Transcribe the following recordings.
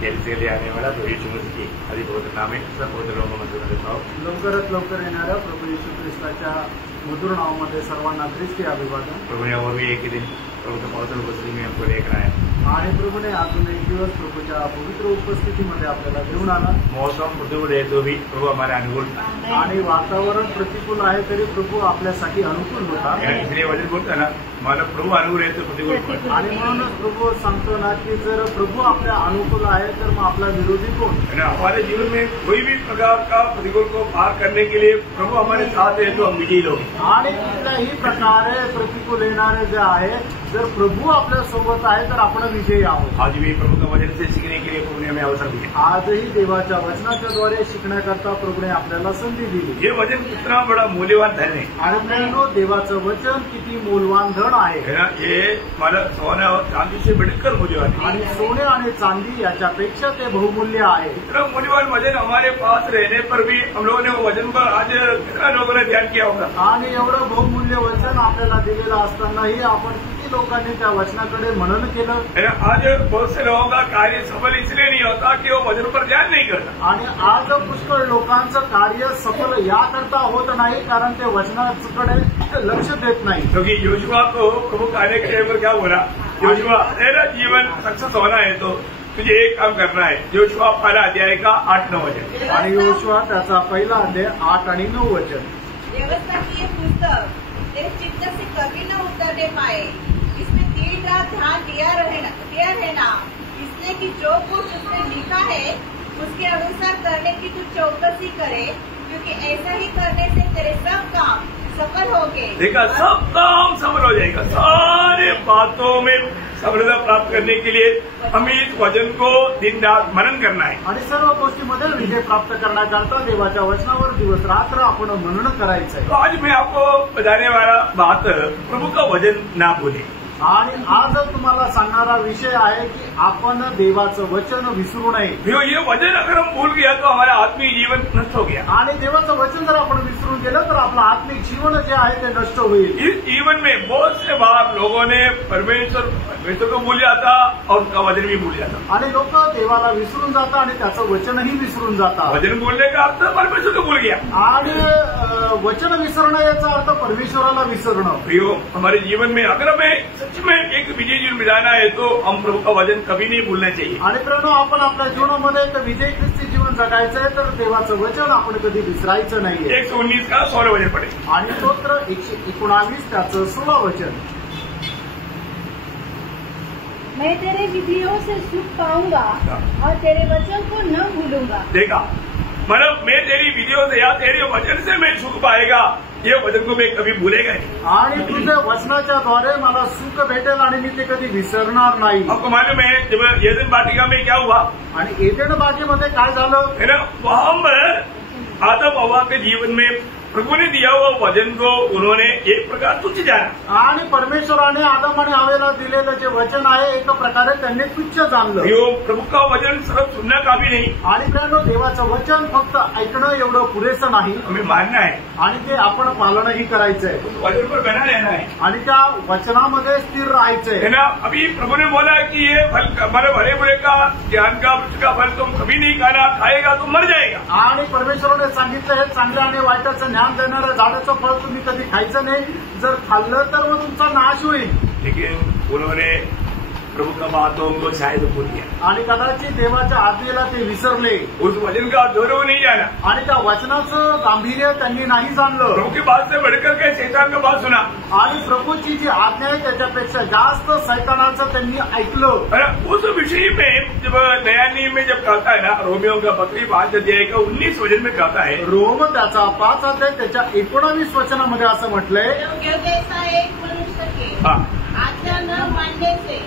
जल्दी आने वाला तो यीशु मसीह की आदि पवित्र नाम है सब पवित्र लोगों में लवकरात लवकर येणाऱ्या प्रभू येशू ख्रिस्ताच्या मधुर नावामध्ये सर्वांना ख्रिस्ती अभिवादन। प्रभु ने और भी एक ही दिन प्रभु के पवित्र उपस्थिति में हमको लेकर आया आणि प्रभूने अजून एक दिवस प्रभूच्या पवित्र उपस्थितीमध्ये आपल्याला घेऊन आला। मौसम प्रतिकूल है तो भी प्रभु हमारे अनुकूल आणि वातावरण प्रतिकूल आहे तरी प्रभू आपल्यासाठी अनुकूल होता। इसलिए वचन बोलता ना मला प्रभु अनुकूल है तो प्रतिकूल आणि म्हणूनच प्रभू सांगतो ना की जर प्रभु आपल्या अनुकूल आहे तर मग आपला विरोधी कोण? हमारे जीवन में कोई भी प्रकार का प्रतिकूल को पार करने के लिए प्रभु हमारे साथ है तो हम विजयी लोग। आणि कुठल्याही प्रकारे प्रतिकूल येणारे जे आहे जर प्रभु आपल्या सोबत आहे तर आपण विजयी आहोत। आज भी प्रभु का वचन से सीखने के लिए प्रभु ने हमें अवसर दिया। आजही देवाच्या वचनाच्या द्वारे शिकण्याकरता प्रभूने आपल्याला संधी दिली। ये वचन कितना बड़ा मूल्यवान धन है आणि मित्रांनो देवाचं वचन किती मूल्यवान धन आहे ना। ये मला सोना और चांदी से बढ़कर मूल्यवान है आणि सोने आणि चांदी याच्यापेक्षा ते बहुमूल्य आहे। इतना मूल्यवान वचन हमारे पास रहने पर भी हम लोगों ने वो वचन पर आज कितना लोगों ने ध्यान किया होगा। आणि एवढं बहुमूल्य वचन आपल्याला दिलेलं असतानाही आपण किती लोकांनी त्या वचनाकडे मनन केलं। आज बहुत से लोगों का कार्य सफल इसलिए नहीं होता कि वो वचन पर ध्यान नहीं करता। आणि आज पुष्कळ लोकांचं कार्य सफल याकरता होत नाही कारण ते वचनाकडे लक्ष देत नाही। क्योंकि योशुआ को प्रभु कार्य करने पर क्या बोला, योशुआ तेरा जीवन सक्सेस होना है तो तुझे एक काम करना है। योशुआ पहला अध्याय का 8-9 वचन आणि योशुआ त्याचा पहिला अध्याय 8 आणि 9 वचन। व्यवस्था की ये पुस्तक तेरे चित्त से कभी न उतरने पाए, इसमें दिन रात ध्यान दिया रहना इसलिए कि जो कुछ उसमें लिखा है उसके अनुसार करने की तू चौकसी करे, क्योंकि ऐसा ही करने से तेरे सब काम सफल होंगे। देखा, सब काम सफल हो जाएगा। सारे बातों में सफलता प्राप्त करने के लिए हमें इस वचन को दिन रात मनन करना है आणि सर्व गोष्टीमध्ये विजय प्राप्त करण्याकरता देवाच्या वचनावर दिवस रात्र आपण मनन करायचं आहे। तो आज मैं आपको बताने वाला बात प्रभु का वचन ना भूले। आणि आज तुम्हाला सांगणारा विषय आहे की आपण देवाचं वचन विसरू नये। ये वचन अगर हम भूल गया तो हमारा आत्मिक जीवन नष्ट हो गया। आणि देवाचं वचन जर आपण विसरून गेलं तर आपलं आत्मिक जीवन जे आहे ते नष्ट होईल। इस जीवन में बहुत से बार लोगों ने परमेश्वर को भूल जाता और उसका वचन भी भूल जाता। आणि लोक देवाला विसरून जातात आणि त्याचं वचनही विसरून जातात। वचन बोलने का अर्थ परमेश्वर को भूल गया आणि वचन विसरणं याचा अर्थ परमेश्वराला विसरणं। प्रियो, हमारे जीवन में अगर हमें सच में एक विजय जीवन बिताना है तो हम प्रभु का वचन कभी नहीं भूलना चाहिए। आणि प्रेरणा आपण आपल्या जीवनामध्ये एक विजय ख्रिस्ती जीवन जगायचं आहे तर देवाचं वचन आपण कधी विसरायचं नाहीये। 119 का 16 वचन पढ़े आणि स्तोत्र 119 त्याचं 16 वचन। मैं तेरे विधियों से सुख पाऊंगा और तेरे वचन को न भूलूंगा। देखा, मतलब मैं तेरी विधियों से या तेरे वचन से मैं सुख पाएगा, ये वचन को मैं कभी भूलेगा नहीं। आणि तुझ्या वचनाच्या द्वारे मला सुख भेटेल आणि मी ते कधी विसरणार नाही। आपको मालूम है जब एदन वाटिका में क्या हुआ, आणि एदेन बागेमध्ये काय झालं है ना, वहां पर आदम हवा के जीवन में प्रभु ने दिया हुआ वचन को उन्होंने एक प्रकार तुच्छ जाना। आणि परमेश्वराने आदम आणि हवेला दिलेलं जे वचन आहे एक प्रकारे त्यांनी तुच्छ जाणलं। प्रभु का वचन सिर्फ सुनना काफी नहीं, आणि त्यानं देवाचं वचन फक्त ऐकणं एवढं पुरेसं नाही, हमें मानना है आणि ते आपण पालनही करायचंय। वचन पर बना रहना है आणि त्या वचनामध्ये स्थिर राहायचंय है ना। अभी प्रभु ने बोला कि ये फल हमारे भले बुरे का ज्ञान का वृक्ष का फल तुम कभी नहीं खाना, खाएगा तो मर जाएगा। आणि परमेश्वराने सांगितलं हे चांगल्या आणि वाईटाचं ज्ञान देणाऱ्या झाडाचं फळ तुम्ही कधी खायचं नाही, जर खाल्लं तर मग तुमचा नाश होईल। लेकिन उन्होंने प्रभु का बातों को शायद भूल गया आणि कदाचित देवाच्या आज्ञेला ते विसरले। उस वचन का गौरव नहीं जाना आणि त्या वचनाचं गांभीर्य त्यांनी नाही जाणलं। प्रभु की बात से बढ़कर के शैतान का बात सुना आणि प्रभूची जी आज्ञा आहे त्याच्यापेक्षा जास्त शैतानाचं त्यांनी ऐकलं। उस विषय में जब नया नियम में जब कहता है ना, रोमियो का 5 अध्याय का 19 वचन में कहता है, रोम त्याचा 5 अध्याय त्याच्या 19 वचनामध्ये असं म्हटलंय, जैसा एक मनुष्य के आज्ञा न मानने से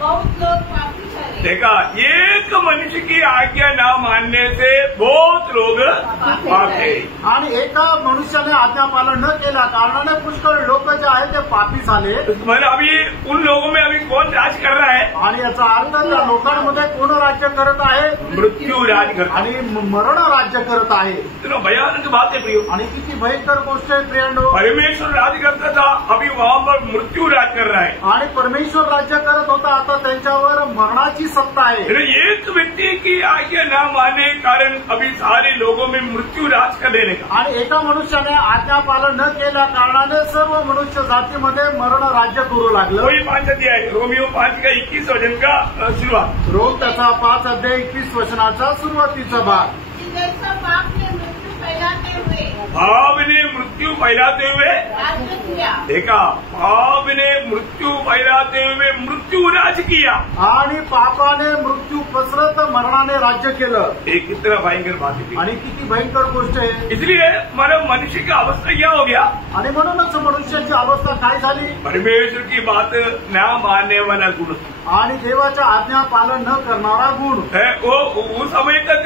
बहुत लोग पापी ठहरे। देखा, एक मनुष्य की आज्ञा न मानने से बहुत लोग पापी। आणि एका मनुष्याने आज्ञा पालन न केल्या कारणाने पुष्कळ लोक जे आहेत ते पापी झाले। मतलब अभी उन लोगों में अभी कौन राज कर रहा है, आणि याचा अर्थ त्या लोकांमध्ये कोण राज्य करत आहे, मृत्यू राज करता आणि मरण राज्य करत आहे। इतना भयानक बात है प्रियो। आणि किती भयंकर गोष्ट आहे प्रियांनो। परमेश्वर राज करता था, अभी वहां पर मृत्यू राज कर रहा है। आणि परमेश्वर राज्य करत होता, आता आता त्यांच्यावर मरणाची सत्ता आहे। एक व्यक्ति की आज्ञा ना माने कारण अभी सारे लोगों में मृत्यु राज कर लेने का। आणि एका मनुष्याने आज्ञा पालन न केल्या कारणाने सर्व मनुष्य जातीमध्ये मरण राज्य करू लागलं। वही 5 अध्याय रोमियो 5 का 21 वचन का शुरुआत। रोम त्याचा 5 अध्याय 21 वचनाचा सुरुवातीचा भाग। जैसा पाप ने मृत्यू फैलाते हुए पाप ने मृत्यू फैलाते हुए राज्य किया, देखा, पाप ने मृत्यू फैलाते हुए मृत्यु राज किया आणि पापाने मृत्यू पसरत मरणाने राज्य केलं। एक कितना भयंकर बात है। आणि किती भयंकर गोष्ट आहे। इसलिए हमारा मनुष्य की अवस्था क्या हो गया? आणि म्हणूनच मनुष्याची अवस्था काय झाली? परमेश्वर की बात न मानने वाला गुण आणि देवाच्या आज्ञा पालन न करणारा गुण है। वो उस समय तक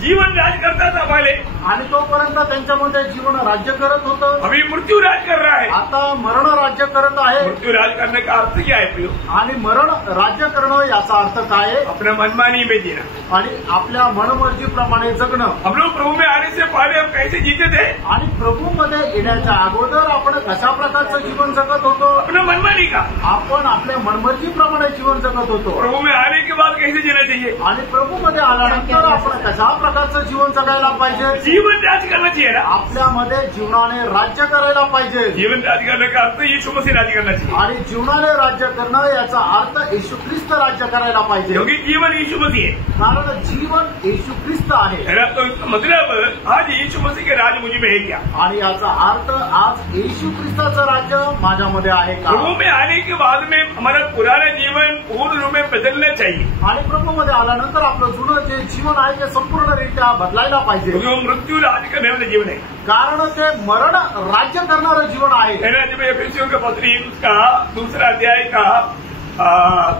जीवन राज करता था पहले, आणि तोपर्यंत त्यांच्यामध्ये जीवन राज्य करत होतं। अभी मृत्यू राज कर रहा है। आता मरण राज्य करत आहे। मृत्यु राज करने का अर्थ क्या है प्रियो? आणि मरण राज्य करणं याचा अर्थ काय आहे? अपना मनमानी में जीना। आणि आपल्या मनमर्जीप्रमाणे जगणं। हम लोग प्रभु में आने से पहले हम कैसे जीते थे? आणि प्रभूमध्ये येण्याच्या अगोदर आपण कशा प्रकारचं जीवन जगत होतो? अपना मनमानी का। आपण आपल्या मनमर्जीप्रमाणे जीवन जगत होतो। प्रभु में आने के बाद कैसे जीना चाहिए? आणि प्रभूमध्ये आल्यानंतर आपण कशा प्रकारचं जीवन जगायला पाहिजे? जीवन राज करना चाहिए ना। आपल्यामध्ये जीवनाने राज्य करायला पाहिजे। जीवन राज करने का अर्थ यीशु मसीह राज करना चाहिए, आणि जीवनाने राज्य करणं याचा अर्थ येशू ख्रिस्त राज्य करायला पाहिजे। क्योंकि जीवन यीशु मसीह है। कारण जीवन येशू ख्रिस्त आहे। है ना? तो इसका मतलब आज यीशु मसीह के राज मुझ में है क्या? आणि याचा अर्थ आज येशू ख्रिस्ताचं राज्य माझ्यामध्ये आहे का? प्रभु में आने के बाद में हमारा पुराना जीवन पूर्ण रूप में बदलना चाहिए। आणि प्रभूमध्ये आल्यानंतर आपलं जुनं जे जीवन आहे ते संपूर्णरित्या बदलायला पाहिजे। क्योंकि वो मृत्यु राज करने वाला जीवन है। कारण ते मरण राज्य करणारं जीवन आहे। है ना? जब एफेसियों के पत्री उसका 2 अध्याय का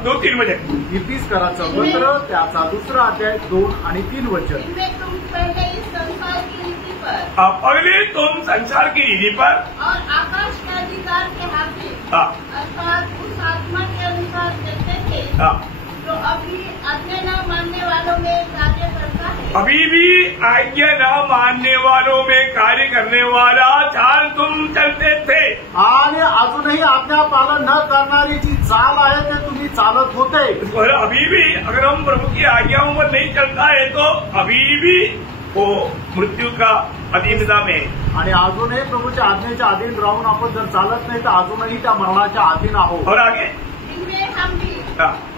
2-3 वचन। इफिसकराचं पत्र त्याचा 2 अध्याय 2 आणि 3 वचन। इनमें तुम पहले इस संसार की रीति पर पहले तुम संसार की रीति पर और आकाश के अधिकार के हाकिम अर्थात उस आत्मा के अनुसार चलते थे जो अभी आज्ञा न मानने वालों में कार्य करता है। अभी भी आज्ञा न मानने वालों में कार्य करने वाला चाल तुम चलते थे। आणि अजूनही आज्ञा पालन न करणारी जी चाल आहे ते तुम्ही चालत होते। और अभी भी अगर हम प्रभु की आज्ञाओं पर नहीं चलता है तो अभी भी वो मृत्यु का अधीनता में है। आणि अजूनही प्रभूच्या आज्ञेच्या अधीन राहून आपण जर चालत नाही तर अजूनही त्या मरणाच्या अधीन आहोत। और आगे इनमें हम भी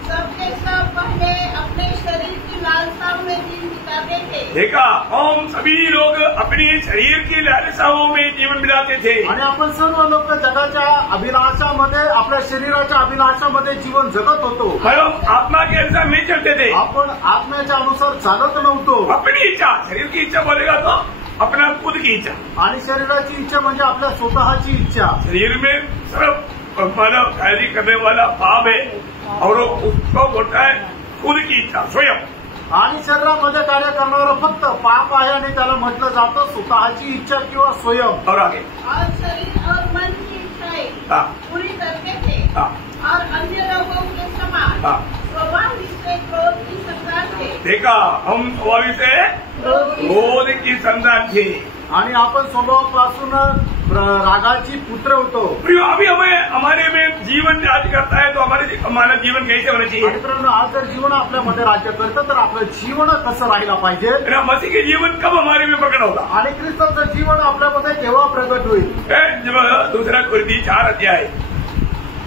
सबके सब पहले अपने शरीर की लालसाओं में दिन बिताते थे। देखा, हम सभी लोग अपने शरीर की लालसाओं में जीवन बिताते थे। आणि आपण सर्व लोक जगाच्या अभिलाषामध्ये आपल्या शरीराच्या अभिलाषामध्ये जीवन जगत होतो। हम आत्मा के अनुसार नहीं चलते थे। आपण आत्म्याच्या अनुसार चालत नव्हतो। अपनी इच्छा, शरीर की इच्छा बोलेगा तो अपना खुद की इच्छा। आणि शरीराची इच्छा म्हणजे आपल्या स्वतःची इच्छा। शरीर में सिर्फ मानव कार्य करने वाला पाप है और उसको बोलता है खुद की इच्छा, स्वयं। आणि शरीरामध्ये कार्य करणारं फक्त पाप आहे आणि त्याला म्हटलं जातं स्वतःची इच्छा किंवा स्वयं। और आगे और शरीर और मन की इच्छाएं पूरी करते थे और अन्य लोगों के समान स्वभाव से क्रोध की संतान थे। देखा, हम स्वभाव से क्रोध की संतान थे। आणि आपण स्वभावापासून रागाची पुत्र होतो। अभी हमें हमारे में जीवन राज करता है तो हमारा जीवन कैसे होना चाहिए? मित्रांनो, आज जर जीवन आपल्यामध्ये राज्य करतं तर आपलं जीवन कसं राहायला पाहिजे? मसीह के जीवन कब हमारे में प्रकट होगा? आणि ख्रिस्ताचं जीवन आपल्यामध्ये केव्हा प्रगट होईल? जब 2 कोरिन्थी 4 अध्याय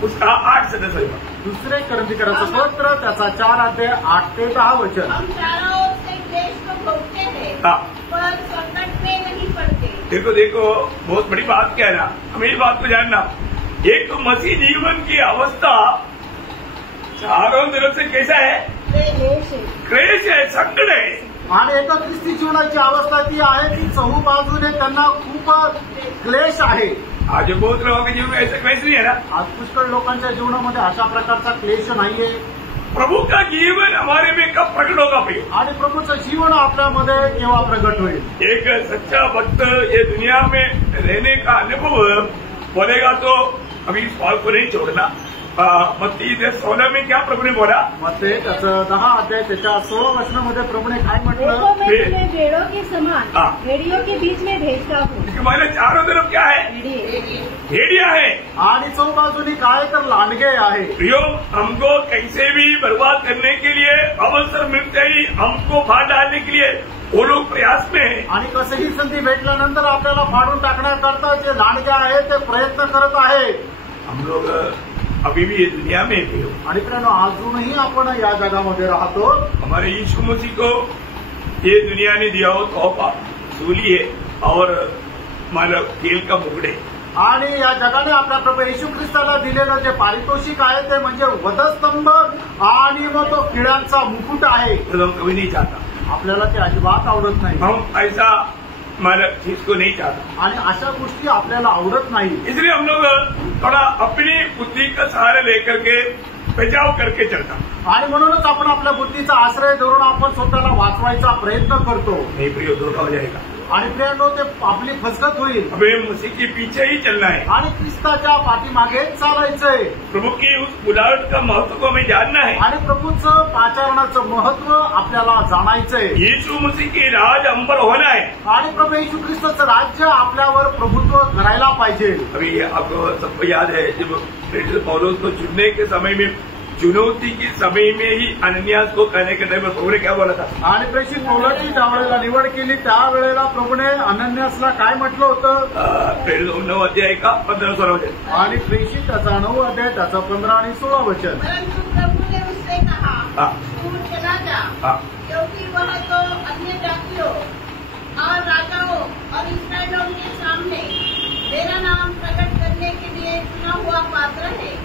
उसका 8 से 10 दुसरे कोरिन्थीकराचं पत्र त्याचा 4 अध्याय 8 ते 10 वचन। हम चारों ओर से क्लेश को भोगते थे पर संकट में नहीं पड़ते। देखो बहुत बड़ी बात क्या है ना, हमें इस बात को जानना, एक मसीह जीवन की अवस्था चारों तरफ से कैसा है? क्लेश है, संकट है। आणि एका ख्रिस्ती जीवनाची अवस्था ती आहे की चहू बाजूने त्यांना खूप क्लेश आहे। आज बहुत लोगों के जीवन में ऐसा क्लेश नहीं है ना। आज पुष्कळ लोकांच्या जीवनामध्ये अशा प्रकारचा क्लेश नाहीये। प्रभु का जीवन हमारे में कब प्रकट होगा भाई? आणि प्रभूचं जीवन आपल्यामध्ये केव्हा प्रगट होईल? एक सच्चा भक्त ये दुनिया में रहने का अनुभव बोलेगा तो अभी इस बात को नहीं छोड़ना, मत्ती 16 में क्या प्रभु ने बोला? मग ते त्याचं 10 अध्याय त्याच्या 16 वचनामध्ये प्रभूने काय देखो म्हटलं? मैं तुम्हें भेड़ों के समान हाँ। भेड़ियों के बीच में भेजता हूँ। हमारे चारों तरफ क्या है? भेड़िया है। आणि चौबाजूनी काय तर लांडगे आहे। प्रियो, हमको कैसे भी बर्बाद करने के लिए अवसर मिलते ही हमको फाड़ डालने के लिए वो लोग प्रयास में है। आणि कसंही संधी भेटल्यानंतर आपल्याला फाडून टाकण्याकरता जे लांडगे आहे ते प्रयत्न करत आहे। हम लोग अभी भी ये दुनिया में भी हो। आणि मित्रांनो, अजूनही आपण या जगामध्ये राहतो। हमारे यीशु मसीह को ये दुनिया ने दिया हो तोहफा, सूली है और मानव खेल का मुगड़े। आणि या जगाने आपल्या प्रभू येशू ख्रिस्ताला दिलेलं जे पारितोषिक आहे ते म्हणजे वधस्तंभ आणि मग तो किड्यांचा मुकुट आहे। तो हम कभी नहीं चाहता। आपल्याला ते अजिबात आवडत नाही। हम ऐसा मानव चीज को नहीं चाहता आणि अशा गोष्टी आपल्याला आवडत नाही। इसलिए हम लोग थोड़ा अपनी बुद्धि का सहारा लेकर के बचाव करके चलता। आणि म्हणूनच आपण आपल्या बुद्धीचा आश्रय धरून आपण स्वतःला वाचवायचा प्रयत्न करतो। नहीं प्रियो, धोखा हो जाएगा। आणि प्रियांनो, ते आपली फसगत होईल। हमें मसीह के पीछे ही चलना है आणि ख्रिस्ताच्या पाठीमागेच चालायचंय। प्रभु की उस बुलाहट का महत्व को हमें जानना है। आणि प्रभूचं आचरणाचं महत्व आपल्याला जाणायचंय। यीशु मसीह की राज हम पर होना है। आणि प्रभू येशू ख्रिस्ताचं राज्य आपल्यावर प्रभुत्व करायला पाहिजे। अभी आपको सबको याद है जब प्रेरित पौलुस को चुनने के समय में, चुनौती के समय में ही अनन्यास को कहने के टाइम में प्रभु ने क्या बोला था? आणि प्रेषित पौलाची ज्यावेळेला निवड केली त्यावेळेला प्रभूने अनन्यासला काय म्हटलं होतं? प्रेरित 9 अध्याय का 15-16 वचन। आणि प्रेषित त्याचा 9 अध्याय त्याचा 15 आणि 16 वचन। परंतु प्रभु ने उससे कहा, हाँ। तू चला जा, हाँ। क्योंकि वह तो अन्य जातियों और राजाओं और इस्राएलियों के सामने मेरा नाम प्रकट करने के लिए चुना हुआ पात्र है।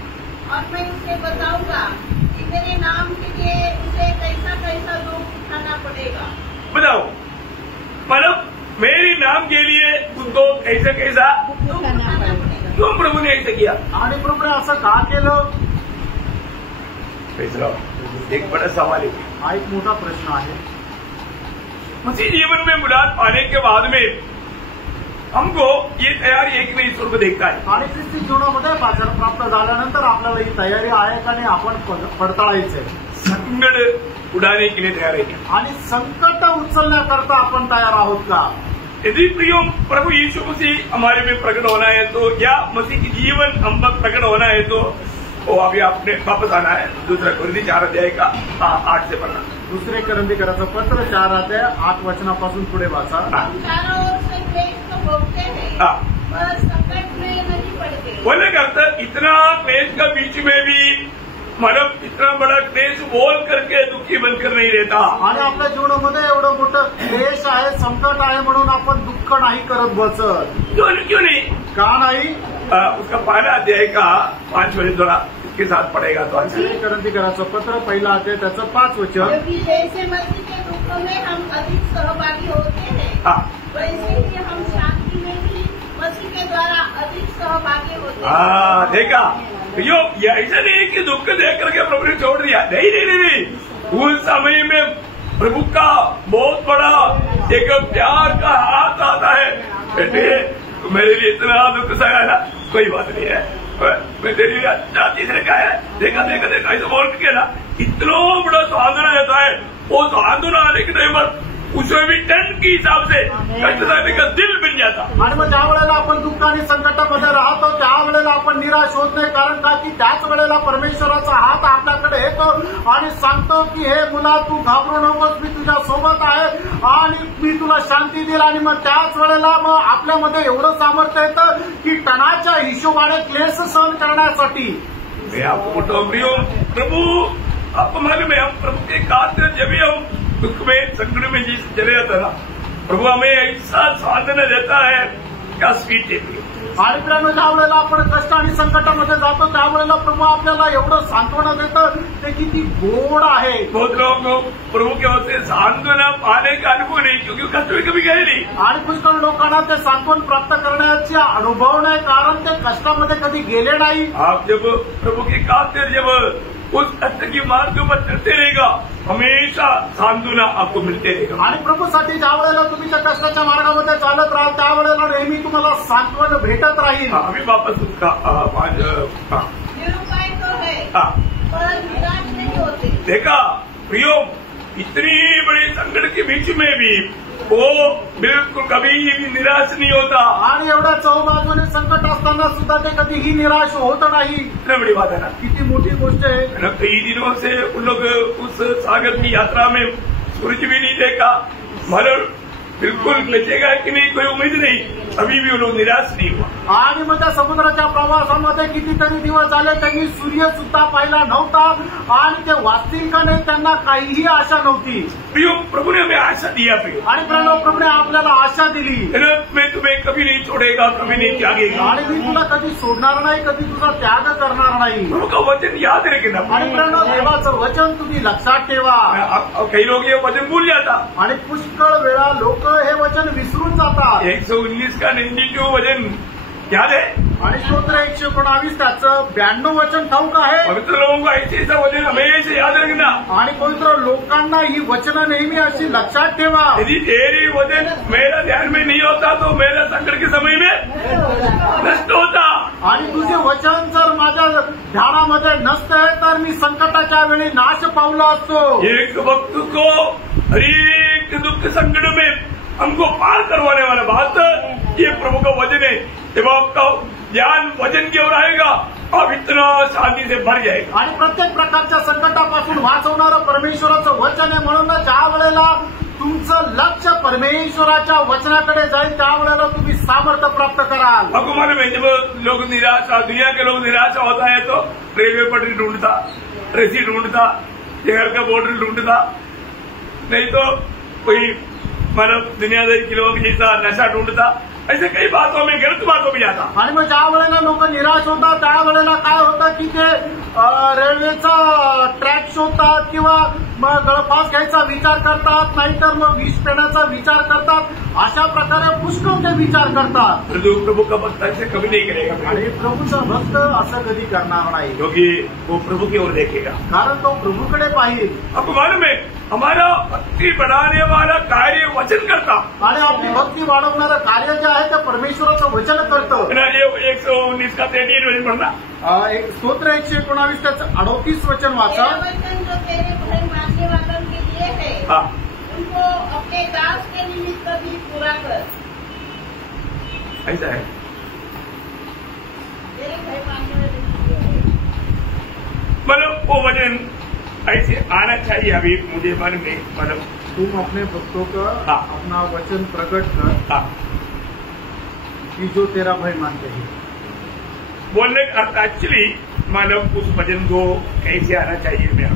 और मैं उसे बताऊंगा कि मेरे नाम के लिए उसे कैसा कैसा दुख उठाना पड़ेगा। बताओ, मतलब मेरे नाम के लिए उनको कैसा कैसा दुख उठाना पड़ेगा। क्यों प्रभु ने ऐसा किया? आणि प्रभूने असं का केलं? एक बड़ा सवाल है। हा एक मोठा प्रश्न आहे। मसीह जीवन में मुलाद पाने के बाद में हमको ये तैयारी एक नहीं ईश्वर को देखता है। आणि ख्रिस्ती जीवनामध्ये पाचन प्राप्त झाल्यानंतर आपल्याला ही तयारी आहे का नाही आपण पडताळायचंय। संकट उड़ाने के लिए तैयार है क्या? आणि संकट उचलण्याकरता आपण तयार आहोत का? यदि प्रियो प्रभु यीशु मसीह हमारे में प्रकट होना है तो, या मसीह की जीवन हम पर प्रकट होना है तो वो अभी आपने वापस आना है। 2 कोरिन्थी 4 अध्याय का 8 से पढ़ना। 2 कोरिन्थीकराचं पत्र 4 अध्याय 8 वचनापासून पुढे वाचा। हम चारों ओर से क्लेश तो भोगते हैं, हाँ। पर संकट में नहीं पड़ते। बोले करता इतना क्लेश का बीच में भी, मतलब इतना बड़ा क्लेश बोल करके दुखी बनकर नहीं रहता। आणि आपल्या जीवनामध्ये एवढं मोठं क्लेश आहे, संकट आहे म्हणून आपण दुःख नाही करत बसत। क्यों नहीं? का नाही? उसका पहला अध्याय का 5 वचन थोड़ा इसके साथ पढ़ेगा तो अच्छा। 2 कोरिन्थीकराचं पत्र 1 अध्याय त्याचं 5 वचन। क्योंकि जैसे मसीह के दुखों में हम अधिक सहभागी होते हैं, हाँ। वैसे ही हम शांति में भी मसीह के द्वारा अधिक सहभागी होते हैं। हाँ, देखा यो, ये ऐसा नहीं कि दुख देख करके प्रभु ने छोड़ दिया। नहीं नहीं नहीं, नहीं। उस समय में प्रभु का बहुत बड़ा एक प्यार का हाथ आता है। बेटे, मेरे लिए इतना दुख सहा ना, कोई बात नहीं है, मैं तेरे लिए अच्छा चीज रखा है। देखा देखा देखा ऐसा बोल के ना इतना बड़ा सांत्वना देता है। वो सांत्वना आने के टाइम पर उसमें भी 10 के हिसाब से कष्टदायी का दिल बन जाता। आणि मग ज्या वेळेला आपण दुःख आणि संकटामध्ये राहतो त्यावेळेला आपण निराश होत नाही, कारण का की त्याच वेळेला परमेश्वराचा हात आपल्याकडे येतो आणि सांगतो की हे मुला, तू घाबरू नकोस, मी तुझ्या सोबत आहे आणि मी तुला शांती देईल। आणि मग त्याच वेळेला मग आपल्यामध्ये एवढं सामर्थ्य येतं की टणाच्या हिशोबाने क्लेश सहन करण्यासाठी। मैं आपको प्रभु, आपको मालूम है हम प्रभु के खातिर जब भी हम दुख में संकट में जिस चले जाता ना, प्रभु हमें ऐसा साधन देता है, क्या स्वीट है। आणि प्रियांनो, ज्या वेळेला आपण कष्ट आणि संकटामध्ये जातो त्यावेळेला प्रभु आपल्याला एवढं सांत्वना देतं, ते किती गोड आहे। बहुत लोगों को प्रभु के ओर से सांत्वना पाने का अनुभव नहीं, क्योंकि कष्ट में कभी गए नहीं। आणि पुष्कळ लोकांना ते सांत्वन प्राप्त करण्याचा अनुभव नाही, कारण ते कष्टामध्ये कधी गेले नाही। आप जब प्रभु के खातिर जब उस कष्ट की मार्ग पर चलते रहेगा, हमेशा सांत्वना आपको मिलते रहेगा। आणि प्रभूसाठी ज्या वेळेला तुम्ही त्या कष्टाच्या मार्गामध्ये चालत राहाल त्यावेळेला नेहमी तुम्हाला सांत्वन भेटत राहील। अभी वापस उसका निरुपाय तो हाँ, पर निराश नहीं होते। देखा प्रियो, इतनी बड़ी संकट के बीच में भी वो बिल्कुल कभी भी निराश नहीं होता। आणि एवढ्या चौबाजूने संकट असताना सुद्धा ते कधीही निराश होत नाही. इतना बड़ी बात है ना. किती मोठी गोष्ट आहे. कई दिनों से उन लोग उस सागर की यात्रा में सूरज भी नहीं देखा, मतलब बिल्कुल बचेगा कि नहीं कोई उम्मीद नहीं, अभी भी वो लोग निराश नहीं हुआ. आणि मग त्या समुद्राच्या प्रवासामध्ये कितीतरी दिवस झाले त्यांनी सूर्य सुद्धा पाहिला नव्हता आणि ते वाचतील का नाही त्यांना काहीही आशा नव्हती. प्रियो, प्रभु ने हमें आशा दिया. प्रियो, आणि प्रभूने आपल्याला आशा दिली. मैं तुम्हें कभी नहीं छोड़ेगा, कभी नहीं त्यागेगा. आणि मी तुला कधी सोडणार नाही, कधी तुझा त्याग करणार नाही. प्रभु का वचन याद रखना. आणि देवाचं वचन तुम्ही लक्षात ठेवा. कई लोग ये वचन भूल जाता. आणि पुष्कळ वेळा लोक हे वचन विसरून जातात. 119 का 92 वचन याद है. आणि स्तोत्र 119 त्याचं 92 वचन ठाऊक आहे. पवित्र लोगों को ऐसे वचन हमेशा याद रखना. आणि पवित्र लोकांना ही वचनं नेहमी अशी लक्षात ठेवा. यदि तेरी वचन मेरा ध्यान में नहीं होता तो मेरा संकट के समय में नष्ट होता. आणि तुझे वचन जर माझ्या ध्यानामध्ये नसते तर मी संकटाच्या वेळी नाश पावलो असतो. एक वक्त को हर एक दुख संकट में हमको पार करवाने वाला बात ये प्रभु का वचन है. जब आपका ध्यान वचन की ओर आएगा आप इतना शांति से भर जाएगा. आणि प्रत्येक प्रकारच्या संकटापासून वाचवणारं परमेश्वराचं वचन आहे. म्हणून ज्या वेळेला तुमचं लक्ष परमेश्वराच्या वचनाकडे जाईल त्यावेळेला तुम्ही सामर्थ्य प्राप्त कराल. आपको मालूम है, जब लोग निराशा, दुनिया के लोग निराशा होता है तो रेलवे पटरी ढूंढता, ट्रेसी ढूंढता, शहर का बॉर्डर ढूंढता, नहीं तो कोई मतलब दुनियादारी के लोग जैसा नशा ढूंढता, ऐसे कई बातों में, गलत बातों में जाता. आणि मग ज्या वेळेला लोक निराश होतात त्यावेळेला काय होतं की ते रेल्वेचा ट्रॅक शोधतात किंवा मग गळफास घ्यायचा विचार करतात, नाहीतर मग विष पेण्याचा विचार करतात. अशा प्रकारे पुष्कळ ते विचार करतात. प्रभु का भक्त ऐसे कभी नहीं करेगा. आणि प्रभूचा भक्त असं कधी करणार नाही, क्योंकि वो प्रभु की ओर देखेगा, कारण तो प्रभूकडे पाहिजे. आपको मालूम है, हमारा भक्ति बढ़ाने वाला कार्य वचन करता. आणि आपली भक्ती वाढवणारं कार्य जे आहे ते परमेश्वराचं वचन करतं. 119 का 33 वचन पढ़ना. स्तोत्र 119 त्याचं 38 वचन वाचा. तेरा वचन जो तेरे भय मानने वालों के लिए है, हाँ, उनको अपने दास के निमित्त भी पूरा कर. ऐसा है. तेरे भय मानने वालों के लिए है. मतलब वो वचन ऐसे आना चाहिए. अभी मुझे मालूम नहीं, मतलब तुम अपने भक्तों का हाँ. अपना वचन प्रकट कर हाँ, कि जो तेरा भय मानते हैं. बोलने का अर्थ एक्चुअली मतलब उस वचन को कैसे आना चाहिए. मैं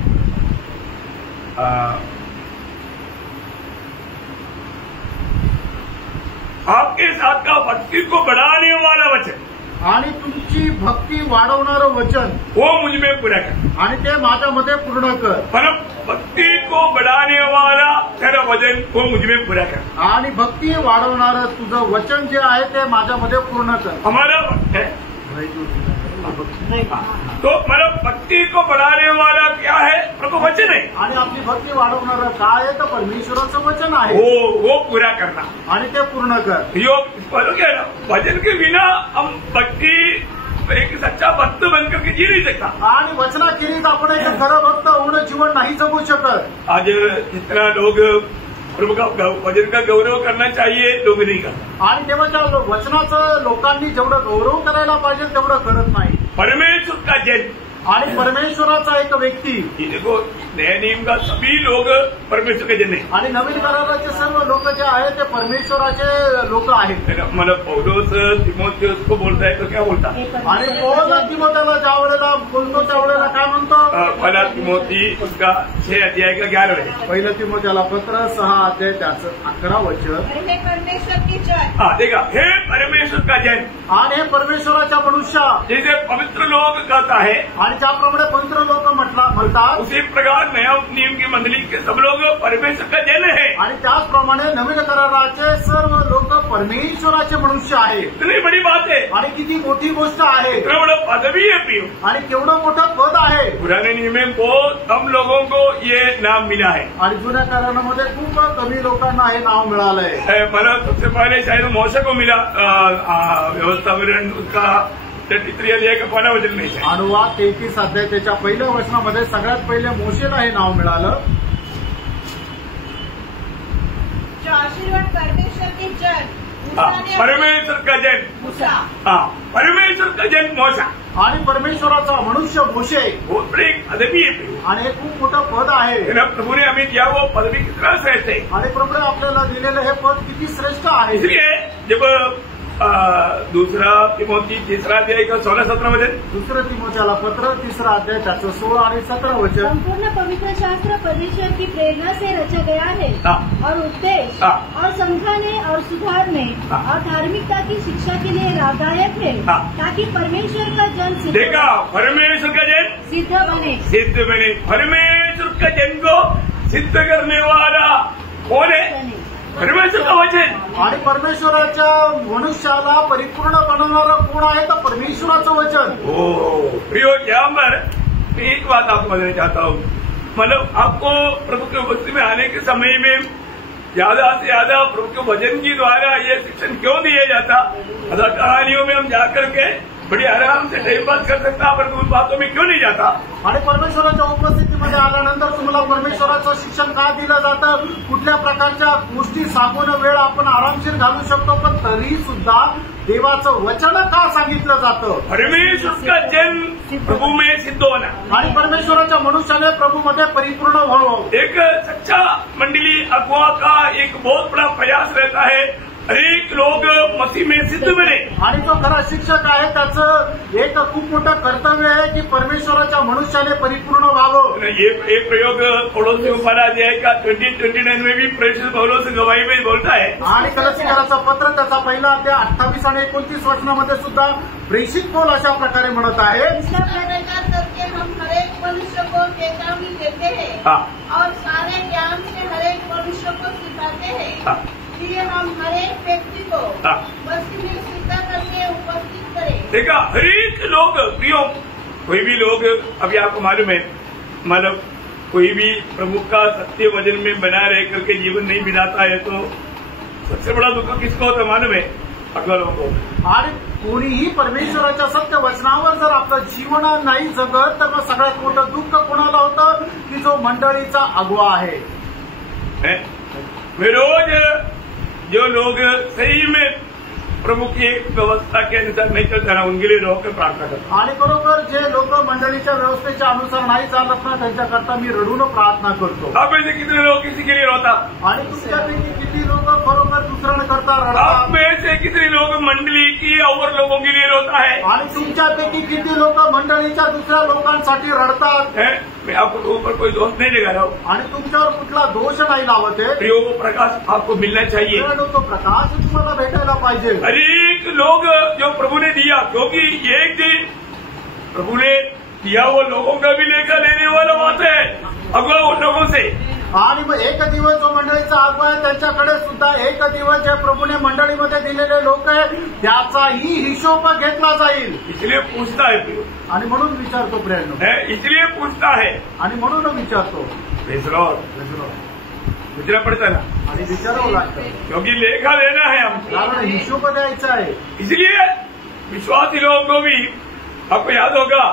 आपके साथ का भक्ति को बढ़ाने वाला वचन आणि तुमची भक्ती वाढवणारं वचन वो मुझ में पूरा कर. आणि ते माझ्यामध्ये पूर्ण कर. मतलब भक्ति को बढ़ाने वाला तेरा वचन वो मुझ में पूरा कर. आणि भक्ती वाढवणारं तुझं वचन जे आहे ते माझ्यामध्ये पूर्ण कर. हमारा तो मतलब भक्ति को बढ़ाने वाला क्या है? प्रभु वचन है. आणि आपली भक्ती वाढवणारं काय आहे तर परमेश्वराचं वचन आहे. वो पूरा करना. आणि ते पूर्ण कर. योग बोलो क्या ना, वचन के बिना हम भक्ति एक सच्चा भक्त बनकर के जी नहीं सकता. आणि वचनाखेरीज आपण एक खरं भक्त होणं जीवन नाही जगू शकत. आज जितना लोग प्रभु का वचन का गौरव करना चाहिए लोग नहीं करता. आणि तेव्हाच्या वचनाचं लोकांनी जेवढं गौरव करायला पाहिजे तेवढं करत नाही. परमेश्वर का जन आणि परमेश्वराचा एक व्यक्ती. देखो नए नियम का सभी लोग परमेश्वर के जन है. आणि नवीन कराराचे सर्व लोक जे आहेत ते परमेश्वराचे लोक आहेत. मतलब पौलोस तिमोथेउस को बोलता है तो क्या बोलता? आणि पौल तिमोथेला ज्या वेळेला बोलतो त्यावेळेला काय म्हणतो? पहला तिमोथी उसका 6 अध्याय का 11 है. पहिलं तिमोथेला पत्र 6 अध्याय त्याचं 11 वचन. हे परमेश्वर की जन. हाँ देखा, हे परमेश्वर का जन. आणि हे परमेश्वराच्या मनुष्य जैसे पवित्र लोग कहता है आणि ज्याप्रमाणे पवित्र लोक म्हणतात उसी प्रकार नया नियम की मंडली के सब लोग परमेश्वर का जन है. आणि त्याचप्रमाणे नवीन कराराचे सर्व लोक परमेश्वराचे मनुष्य आहेत. इतनी बड़ी बात है आणि किती मोठी गोष्ट आहे. इतना बड़ा पदवी है पियो. आणि केवढं मोठं पद आहे. पुराने नियम में बहुत कम लोगों को ये नाम मिला है. आणि जुन्या करारामध्ये खूप कमी लोकांना हे नाव मिळालंय. मतलब सबसे पहले शायद मौसे को मिला व्यवस्थापन उसका 33 अध्याय का पहिला वचन नाही आहे. अनुवाद 33 अध्याय त्याच्या पहिल्या वचनामध्ये सगळ्यात पहिले मोशेला हे नाव मिळालं. जो आशीर्वाद परमेश्वर के जन परमेश्वर का जन मूसा, परमेश्वर का जन मोशा आणि परमेश्वराचा मनुष्य मोशे बहुत बड़ी अदबी है. आणि हे खूप मोठं पद आहे. प्रभु ने हमें दिया वो पद भी कितना श्रेष्ठ है. आणि प्रभूने आपल्याला दिलेलं हे पद किती श्रेष्ठ आहे. इसलिए जब दूसरा तिमोथी 3 अध्याय का 16-17 वचन, दुसरं तिमोथेला पत्र 3 अध्याय त्याचं 16 आणि 17 वचन. संपूर्ण पवित्र शास्त्र परमेश्वर की प्रेरणा से रचा गया है और उपदेश और समझाने और सुधारने और धार्मिकता की शिक्षा के लिए लाभदायक है ताकि परमेश्वर का जन सिद्ध देखा परमेश्वर का जन सिद्ध बने. परमेश्वर का जन को सिद्ध करने वाला कौन है? परमेश्वर का वचन. आणि परमेश्वराच्या मनुष्याला परिपूर्ण बनवणारं कोण आहे? तर परमेश्वराचं वचन. प्रियो, यहाँ पर मैं एक बात आपको बताना चाहता हूँ. मतलब आपको प्रभु के उपस्थिति में आने के समय में ज्यादा से ज्यादा प्रभु के वचन की द्वारा ये शिक्षण क्यों दिया जाता? अगर कहानियों में हम जाकर के बड़ी आराम से टाइम पास कर सकता, पर उन बातों में क्यों नहीं जाता? आणि परमेश्वराच्या उपस्थितीमध्ये आल्यानंतर तुम्हाला परमेश्वराचं शिक्षण का दिलं जातं? कुठल्या प्रकारच्या गोष्टी सांगून वेळ आपण आरामशीर घालू शकतो, पण तरी सुद्धा देवाचं वचन का सांगितलं जातं? परमेश्वर का जन प्रभु में सिद्ध होना. आणि परमेश्वराच्या मनुष्याने प्रभूमध्ये परिपूर्ण व्हावं. एक सच्चा मंडली अगुआ का एक बहुत बड़ा प्रयास रहता है अनेक लोग मसीह में सिद्ध बने. आणि जो खरा शिक्षक आहे त्याचं एक खूप मोठं कर्तव्य आहे की परमेश्वराच्या मनुष्याने परिपूर्ण व्हावं. ये प्रयोग पड़ोसी उपाला अध्याय का 20-29 में भी प्रेषित पौलुस गवाही में बोलता है. आणि कलसीकराचं पत्र त्याचा पहिला अध्याय 28 आणि 29 वचनामध्ये सुद्धा प्रेषित पौल अशा प्रकारे म्हणत आहे. इसका प्रचार करके हम हरेक मनुष्य को चेतावनी देते हैं और सारे ज्ञान से हरेक मनुष्य को सिखाते हैं. इसलिए हम हरेक व्यक्ति को मसीह में सिद्ध करके उपस्थित करें. देखा, हरेक लोग प्रियो, कोई भी लोग, अभी आपको मालूम है, मतलब कोई भी प्रभु का सत्य वचन में बना रह करके जीवन नहीं बिताता है तो सबसे बड़ा दुःख किसको होता मालूम है? अगला लोगों को. आणि कोणीही परमेश्वराच्या सत्य वचनावर जर आपलं जीवन नाही जगत तर मग सगळ्यात मोठं दुःख कोणाला होतं? की जो मंडळीचा अगुवा आहे. वे रोज जो लोग सही में प्रभु की व्यवस्था के अनुसार नहीं चलता ना, उनके लिए रोकर प्रार्थना करता. आणि बरोबर जे लोक मंडळीच्या व्यवस्थेच्या अनुसार नाही चालत ना, त्यांच्याकरता मी रडून प्रार्थना करतो. आप में से कितने लोग किसी के लिए रोता? आणि तुमच्यापैकी किती लोक खरोखर दुसऱ्यांकरता आप रडतात? में से कितने लोग मंडली की और लोगों के लिए रोता है? आणि तुमच्यापैकी किती लोक मंडळीच्या दुसऱ्या लोकांसाठी रडतात? मैं आपको ऊपर कोई दोष नहीं लगा रहा हूँ. आणि तुमच्यावर कुठला दोष नाही लावत आहे. प्रियो, वो प्रकाश आपको मिलना चाहिए. तो प्रकाश तुम्हाला भेटायला पाहिजे. हरेक लोग जो प्रभु ने दिया, क्योंकि एक दिन प्रभु ने दिया वो लोगों का भी लेखा लेने वाला बात है अगुआ उन लोगों से. आणि मग एक दिवस जो मंडळीचा अगुवा आहे त्यांच्याकडे सुद्धा एक दिवस जे प्रभूने मंडळीमध्ये दिलेले लोक आहे त्याचाही हिशोब घेतला जाईल. इसलिए पूछता है प्रियो. आणि म्हणून विचारतो प्रेरणा. इसलिए पूछता है आणि म्हणून विचारतो. पूछना पड़ता है ना, आणि विचारावं लागतं. क्योंकि लेखा लेना है हम, कारण हिशोब द्यायचा आहे. इसलिए विश्वासी लोगों को भी, आपको याद होगा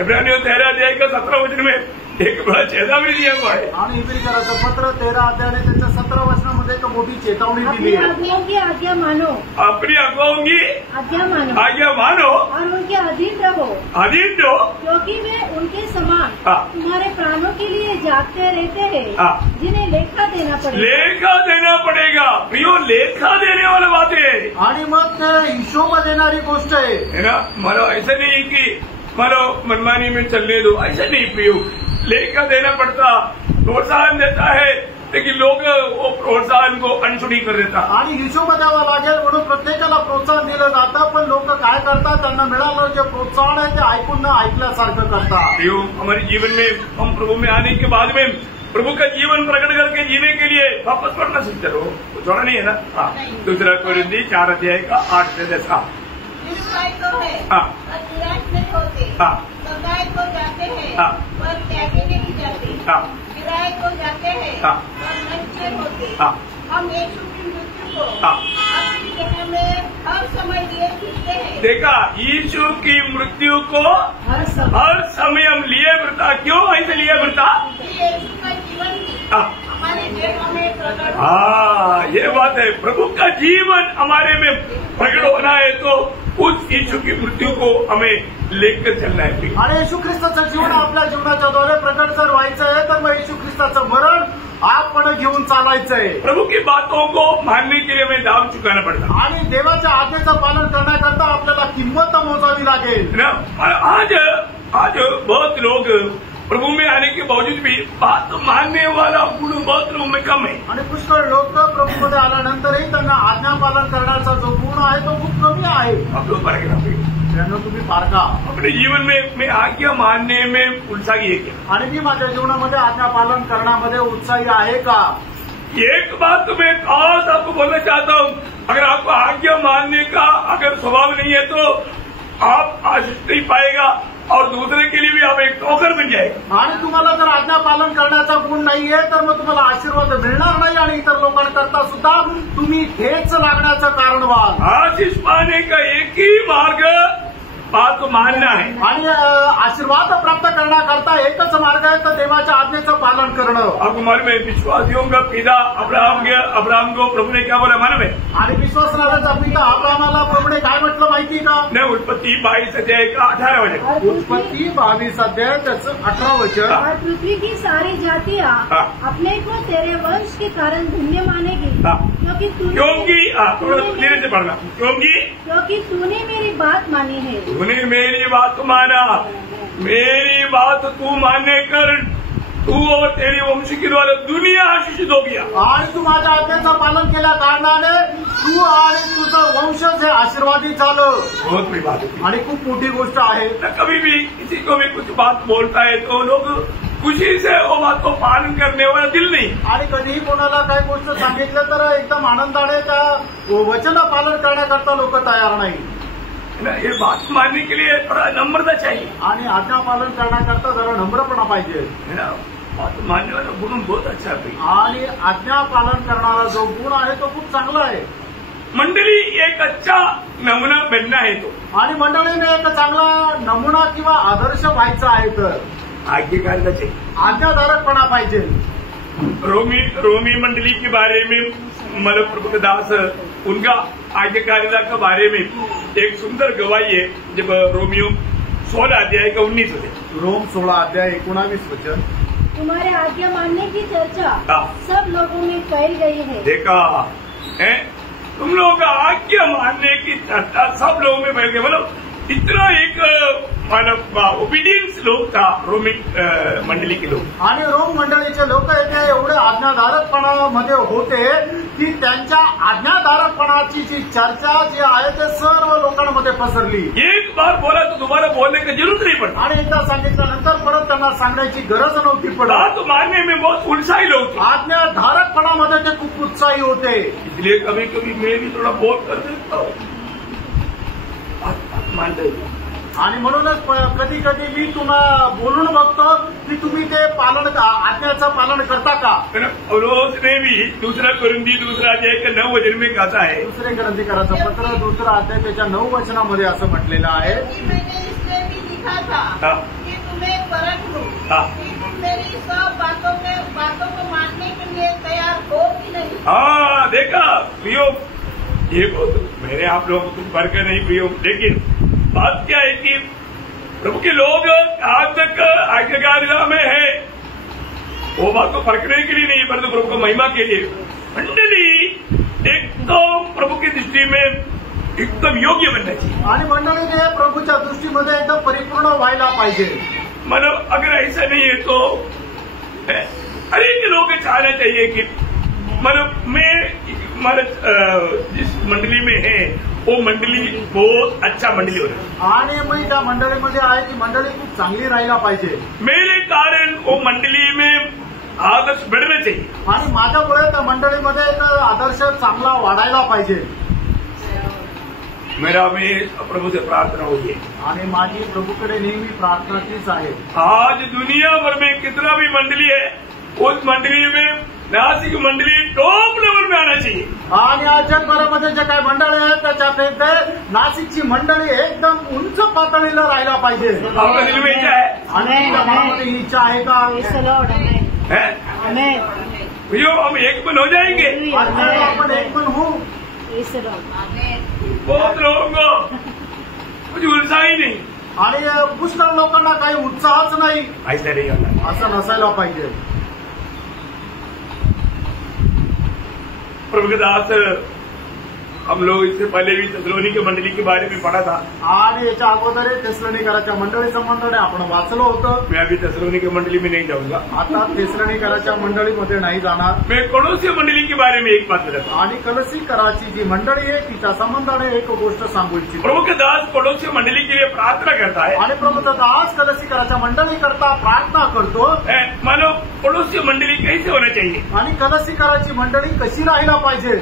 इब्रानियों 13 अध्याय का 17 वचन में एक बड़ा चेतावनी दिया हुआ है. आणि इब्रियराचं पत्र 13 अध्यायाने त्याच्या 17 वचनामध्ये एक मोठी चेतावणी दिली आहे. आज्ञाओं की आज्ञा मानो, अपनी अगुवाओं की आज्ञा मानो और उनके अधीन रहो, क्योंकि वे उनके समान तुम्हारे प्राणों के लिए जागते रहते हैं, जिन्हें लेखा देना पड़ेगा. प्रियो, लेखा देने वाला बात है. आणि मग ते हिशोब देणारी गोष्ट आहे ना. मानो ऐसा नहीं कि मानो मनमानी में चलने दो, ऐसा नहीं प्रियो. लेखा देना पड़ता, प्रोत्साहन देता है, लेकिन लोग वो प्रोत्साहन को अनसुनी कर देता. आणि हिशोब द्यावा लागेल म्हणून प्रत्येकाला प्रोत्साहन दिलं जातं, पण लोक काय करतात? त्यांना मिळालं जे प्रोत्साहन आहे ते ऐकून न ऐकल्यासारखं करतात. प्रियो, हमारे जीवन में हम प्रभु में आने के बाद में प्रभु का जीवन प्रकट करके जीने के लिए वापस पढ़ना सीखते रहो. थोड़ा नहीं है ना. हाँ, 2 कोरिन्थी 4 अध्याय का 8 से 10. तो है निराश नहीं होते, सगाई को जाते हैं पर त्यागे नहीं जाते, किराए को जाते हैं पर नष्ट होते. हम यीशु की मृत्यु को आपकी देह में हर समय लिए फिरते हैं। देखा, यीशु की मृत्यु को हर हर समय हम लिए फिरता। क्यों ऐसे लिए फिरता? यीशु का जीवन हमारे देह में प्रकट। हाँ, ये बात है। प्रभु का जीवन हमारे में प्रकट होना है तो उस यीशु की मृत्यू को हमें लेकर चलना है। आणि येशू ख्रिस्ताचं जीवन आपल्या जीवनाच्या द्वारे प्रकट जर व्हायचं आहे तर मग येशू ख्रिस्ताचं मरण आपण घेऊन चालायचंय। प्रभु की बातों को मानने के लिए हमें दाम चुकाना पड़ता आणि देवाच्या आज्ञेचं पालन करण्याकरता आपल्याला किंमत मोजावी लागेल ना। आज बहुत लोग प्रभु में आने के बावजूद भी बात मानने वाला गुण बहुत लोगों में कम है। आणि पुष्कळ लोक प्रभूमध्ये आल्यानंतरही त्यांना आज्ञा पालन करण्याचा जो गुण आहे तो खूप कमी आहे। आप लोग पैराग्राफ त्यांना तुम्ही पारखा। अपने जीवन में मैं आज्ञा मानने में उत्साही है क्या? आणि मी माझ्या जीवनामध्ये आज्ञा पालन करण्यामध्ये उत्साही आहे का? एक बात तो मैं खास आपको बोलना चाहता हूँ, अगर आपको आज्ञा मानने का अगर स्वभाव नहीं है तो आप आशीष नहीं पाएगा और दूसरे के लिए भी आप एक ठोकर बन जाएगा। आणि तुम्हाला जर आज्ञा पालन करण्याचा गुण नाहीये तर मग तुम्हाला आशीर्वाद मिळणार नाही आणि इतर लोकांकरता सुद्धा तुम्ही ठेच लागण्याचं कारण व्हाल। आशीष पाने का एक ही मार्ग बात मानना है आणि आशीर्वाद प्राप्त करण्याकरता एकच मार्ग आहे तर देवाच्या आज्ञेचं पालन करणं। आपको मालूम है विश्वासियों का पिता अब्राहम को प्रभु ने क्या बोला मालूम है? आणि विश्वासणाऱ्याचा पिता अब्राहमाला प्रभूने काय म्हटलं माहिती का? ने उत्पत्ति 22 अध्याय का 18 वचन। उत्पत्ति 22 अध्याय त्याचं 18 वचन। और पृथ्वी की सारी जातियां अपने को तेरे वंश के कारण धन्य मानेगी, क्योंकि धीरे से पढ़ना। क्योंकि तूने मेरी बात मानी है। तूने मेरी बात माना, मेरी बात तू मानने कर तू और तेरी वंश के द्वारा दुनिया आशीषित हो गया। आणि तू माझ्या आज्ञेचं पालन केल्या कारणाने तू आणि तुझं वंशज हे आशीर्वादित झालं। बहुत बड़ी बात है आणि खूप मोठी गोष्ट आहे। कभी भी किसी को भी कुछ बात बोलता है तो लोग खुशी से वो बात को पालन करने वाला दिल नहीं। आणि कधीही कोणाला काही गोष्ट सांगितलं तर एकदम आनंदाने त्या वचन पालन करण्याकरता लोक तयार नाही। ये बात मानने के लिए थोड़ा नम्रता चाहिए आणि आज्ञा पालन करण्याकरता जरा नम्रपणा पाहिजे। है ना? बात मानने वाला गुण बहुत अच्छा है। आणि आज्ञा पालन करणारा जो गुण आहे तो खूप चांगला आहे। मंडली एक अच्छा नमुना बनना है तो आणि मंडळीने एक चांगला नमुना किंवा आदर्श व्हायचा आहे तर आज्ञाकारिता चाहिए, आज्ञाधारकपणा पाहिजे। रोमी मंडली के बारे में मतलब प्रभु दास उनका आज्ञाकारिता के बारे में एक सुंदर गवाही है जब रोमियो 16 अध्याय का 19 वचन। रोम 16 अध्याय 19 वचन। तुम्हारे आज्ञा मानने की चर्चा सब लोगों में फैल गई है। देखा है, तुम लोगों का आज्ञा मानने की चर्चा सब लोगों में फैल गई। मतलब इतना एक मतलब ओबिडियन्स लोग था रोमी मंडली के लोग। आणि रोम मंडळीचे लोक हे एवढे आज्ञाधारकपणामध्ये होते की त्यांच्या आज्ञाधारकपणाची जी चर्चा जी आहे ते सर्व लोकांमध्ये पसरली। एक बार बोला तो दोबारा बोलने की जरूरत नहीं पड़ती। आणि एकदा सांगितल्यानंतर परत त्यांना सांगण्याची गरज नव्हती पडत। बात मानने में बहुत उत्साही लोग थे। आज्ञाधारकपणामध्ये ते खूप उत्साही होते। इसलिए कभी कभी मैं भी थोड़ा बोल कर देता हूँ मानते। आणि म्हणूनच कधी कधी मी तुम्हाला बोलून बघतो की तुम्ही ते पालन आज्ञाचं पालन करता का? पौलुस ने भी दूसरा अध्याय का 9 वचन में कहता है। दुसरे ग्रंथिकाराचं पत्र 2 अध्याय त्याच्या 9 वचनामध्ये असं म्हटलेलं आहे मैंने इसलिए भी लिखा था कि तुम्हें परख लूं कि तुम मेरी सब बातों को मानने के लिए तैयार हो कि नहीं। हाँ देखा प्रियो, ये मैंने आप लोगों को फर्क नहीं प्रियो, लेकिन बात क्या है कि प्रभु के लोग आज तक आज्ञाकारिता में है, वो बात को फरकने के लिए नहीं परंतु प्रभु को महिमा के लिए। मंडली एकदम प्रभु की दृष्टि में एकदम योग्य बनना चाहिए। आणि मंडळी जे प्रभूच्या दृष्टीमध्ये एकदम परिपूर्ण व्हायला पाहिजे। मतलब अगर ऐसा नहीं है तो हर एक लोग चाहना चाहिए कि मतलब मैं जिस मंडली में है वो मंडली बहुत अच्छा मंडली हो रही है आणि मी त्या मंडळीमध्ये आहे ती मंडळी खूप चांगली राहायला पाहिजे। मेरे कारण वो मंडली में आदर्श बढ़ना चाहिए आणि माझ्यामुळे त्या मंडळीमध्ये एक आदर्श चांगला वाढायला पाहिजे। मेरा में प्रभु से प्रार्थना होती है आणि माझी प्रभूकडे नेहमी प्रार्थना तीच आहे। आज दुनिया भर में कितना भी मंडली है उस मंडली में नासिक मंडली टॉप लेवल में आना चाहिए. आणि आज जगभरामध्ये जे काही मंडळी आहेत त्याच्यापैकी नाशिकची मंडळी एकदम उंच पातळीला राहायला पाहिजे. आपका दिल में इच्छा है? आणि तुमच्या मनामध्ये ही इच्छा आहे का? भैया हम एक मन हो जाएंगे. आणि आपण एक पण होऊ. बहुत लोगों को कुछ उत्साह ही नहीं. आणि पुष्कळ लोकांना काही उत्साहच नाही. ऐसा नहीं होना. असं नसायला पाहिजे. प्रभुदास हम लोग इससे पहले भी थेसलोनिके की मंडली के बारे में पढ़ा था. आणि याच्या अगोदर थेसलोनिकराच्या मंडळी संबंधाने आपण वाचलं होतं. मैं अभी थेसलोनिके की मंडली में नहीं जाऊंगा. आता थेसलोनिकराच्या मंडळीमध्ये नाही जाणार. मैं कोलोसी मंडली के बारे में एक बात बताता. आणि कलसीकराची जी मंडळी आहे तिच्या संबंधाने एक गोष्ट सांगू इच्छितो. प्रभु के दास कोलोसी मंडली के लिए प्रार्थना करता है. आणि प्रभूचा दास कलसीकराच्या मंडळी करता प्रार्थना करतो. मानो कोलोसी मंडली कैसे होना चाहिए आणि कलसीकराची मंडळी कशी राहायला पाहिजे.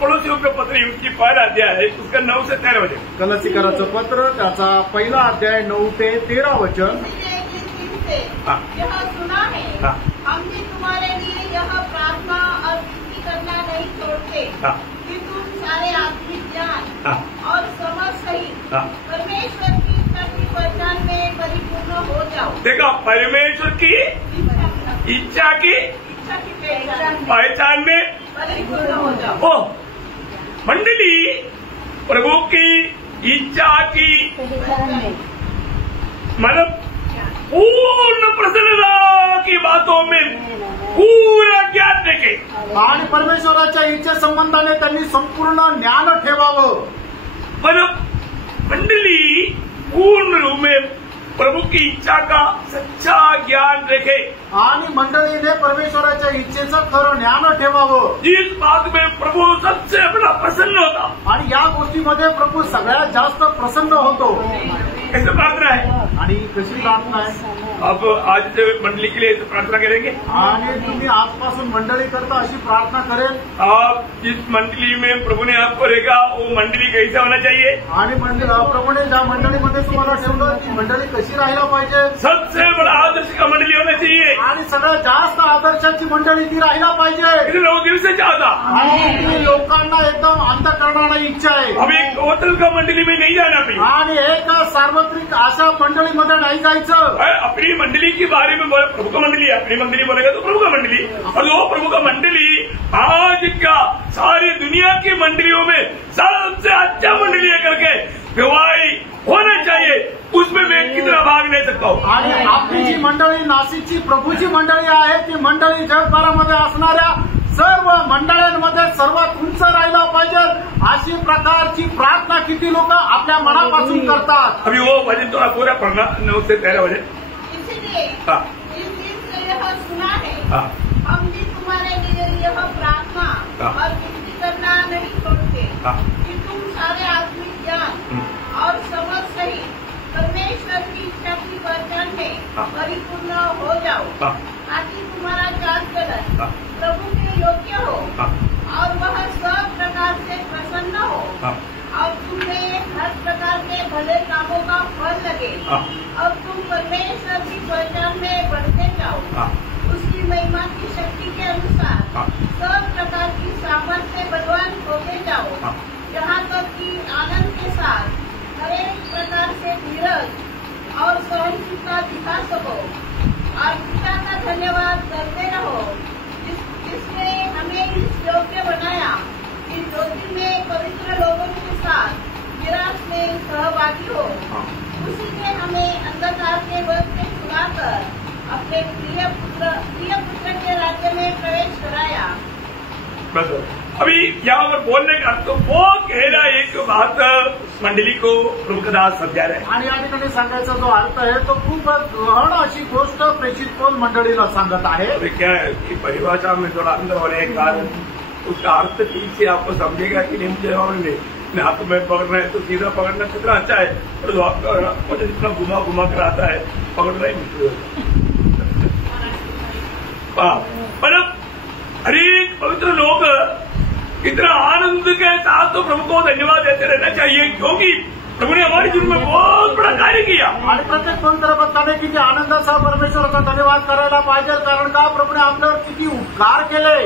कोलोसियों का पत्र की पहला अध्याय है उसका 9 से 13 वचन. कलसीकराचं पत्र त्याचा पहिला अध्याय 9 ते 13 वचन. यह सुना है हम भी तुम्हारे लिए यह प्रार्थना और विनती करना नहीं छोड़ते कि तुम सारे आत्मिक ज्ञान और समझ सहित परमेश्वर की इच्छा की पहचान में परिपूर्ण हो जाओ. देखा, परमेश्वर की इच्छा की पहचान में परिपूर्ण हो जाओ. ओ मंडली प्रभु की इच्छा की मतलब पूर्ण प्रसन्नता की बातों में पूरा ज्ञान देखे. आणि परमेश्वराच्या इच्छे संबंधाने त्यांनी संपूर्ण ज्ञान ठेवावं. मतलब मंडली पूर्ण रूप में प्रभु की इच्छा का सच्चा ज्ञान रखे. आणि मंडळीने परमेश्वराच्या इच्छेचं खरं ज्ञान ठेवावं. जिस बात में प्रभु सबसे बड़ा प्रसन्न होता. आणि या गोष्टीमध्ये प्रभू सगळ्यात जास्त प्रसन्न होतो. कैसे प्रार्थना है? आणि कशी प्रार्थना आहे. अब आज से मंडली के लिए प्रार्थना करेंगे. आणि तुम्ही आजपासून मंडळी करता अशी प्रार्थना करेल. आप जिस मंडली में प्रभु ने आपको रेखा वो मंडली कैसा होना चाहिए. आणि प्रभूने ज्या मंडळीमध्ये तुम्हाला ठेवलं ती मंडळी कशी राहायला पाहिजे. सबसे बड़ा आदर्श का मंडली होना चाहिए. आणि सगळ्यात जास्त आदर्शाची मंडळी ती राहायला पाहिजे. इतने लोग दिल से चाहता. आणि ती लोकांना एकदम अंत करणारी इच्छा आहे. अब एक होटल का मंडली में नहीं जाना चाहिए. आणि एक सार्वत्रिक अशा मंडळीमध्ये नाही जायचं. अपनी मंडली के बारे में बोले प्रभु का मंडली, अपनी मंडली बोलेगा तो प्रभु का मंडली. और वो प्रभु का मंडली आज का सारी दुनिया की मंडलियों में सबसे अच्छा मंडली है करके गवाही होना चाहिए. उसमें मैं कितना भाग ले सकता हूँ. आणि आपली जी मंडळी नाशिकची प्रभूची मंडळी आहे ती मंडळी जगभरामध्ये असणाऱ्या सर्व मंडळांमध्ये सर्वात उंच राहायला पाहिजे अशी प्रकारची प्रार्थना किती लोक आपल्या मनापासून करतात. अभी वो वचन थोड़ा पूरा पढ़ना 9 से 13 वचन. इसलिए इस दिन से यह सुना है हम भी तुम्हारे लिए यह प्रार्थना और विनती करना नहीं छोड़ते कि तुम सारे आत्मिक ज्ञान और समझ सहित परमेश्वर की इच्छा की पहचान में परिपूर्ण हो जाओ ताकि तुम्हारा चाल चलन प्रभु के योग्य हो और वह सब प्रकार से प्रसन्न हो और तुम्हें हर प्रकार के भले कामों का फल लगे और तुम परमेश्वर की पहचान में बढ़ते जाओ. उसकी महिमा की शक्ति के अनुसार सब प्रकार की सामर्थ्य से बलवान होते जाओ यहाँ तक कि आनंद के साथ हर एक प्रकार से धीरज और सहनशीलता दिखा सको और पिता का धन्यवाद करते रहो जिसने हमें इस योग्य बनाया कि ज्योति में पवित्र लोगों के साथ विराट में सहभागी हो. उसी ने हमें अंधकार के वश से छुड़ाकर अपने प्रिय पुत्र के राज्य में प्रवेश कराया. अभी यहाँ पर बोलने का तो बहुत गहरा एक बात मंडली को प्रभुदास समझा रहे. आणि या ठिकाणी सांगायचा जो अर्थ आहे तो खूप गहन अशी गोष्ट प्रेषित पौल मंडळीला सांगत आहे. अभी क्या है कि परिभाषा में थोड़ा अंदर होने के कारण उसका अर्थ ठीक से आपको समझेगा कि नहीं मुझे मालूम नहीं. हाथ में पकड़ना है तो सीधा पकड़ना कितना अच्छा है और मुझे जितना घुमा घुमा कर आता है पकड़ना ही मुश्किल है. मतलब हरेक पवित्र लोग इतना आनंद के साथ तो प्रभु को धन्यवाद देते रहना चाहिए क्योंकि प्रभु ने हमारे जीवन में बहुत बड़ा कार्य किया। आणि प्रत्येक पवित्र भक्ताने किती आनंदाचा परमेश्वराचा धन्यवाद करायला पाहिजे, कारण का प्रभूने आपल्यावर किती उपकार केले।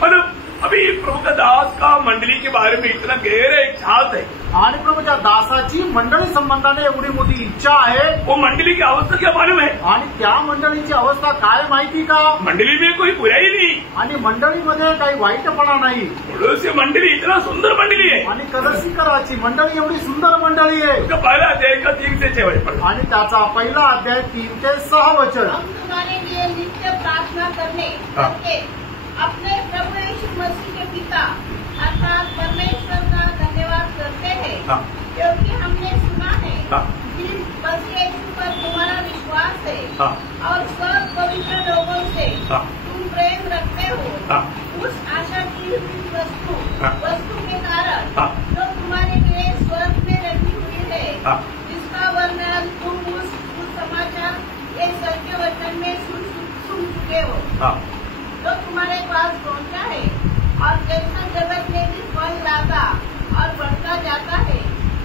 मतलब अभी प्रभु का दास का मंडली के बारे में इतना गहरा एक ख्याल है, आणि प्रभूच्या दासाची मंडळी संबंधाने एवढी मोठी इच्छा आहे। वो मंडली की अवस्था क्या मालूम है? आणि त्या मंडळीची अवस्था काय माहिती का? मंडली में कोई बुराई नहीं, आणि मंडळीमध्ये काही वाईटपणा नाही। पड़ोसी मंडली इतना सुंदर मंडली है, आणि कलसीकराची मंडळी एवढी सुंदर मंडळी आहे। उसका पहला अध्याय का 3 से 6 वचन पढ़ो। आणि त्याचा पहिला अध्याय 3 ते 6 वचन। हम तुम्हारे लिए नित्य प्रार्थना करने अपने प्रभु यीशु मसीह के पिता अर्थात परमेश्वर का धन्यवाद करते हैं, क्योंकि हमने सुना है कि मसीह यीशु पर तुम्हारा विश्वास है और सब पवित्र लोगों से तुम प्रेम रखते हो। उस आशा की हुई वस्तु के कारण जो तुम्हारे लिए स्वर्ग में रखी हुई है, जिसका वर्णन तुम उस समाचार एक सत्य वचन में सुन चुके हो, जो तुम्हारे पास पहुंचा है और जैसा जगत में भी फल लाता और बढ़ता जाता है,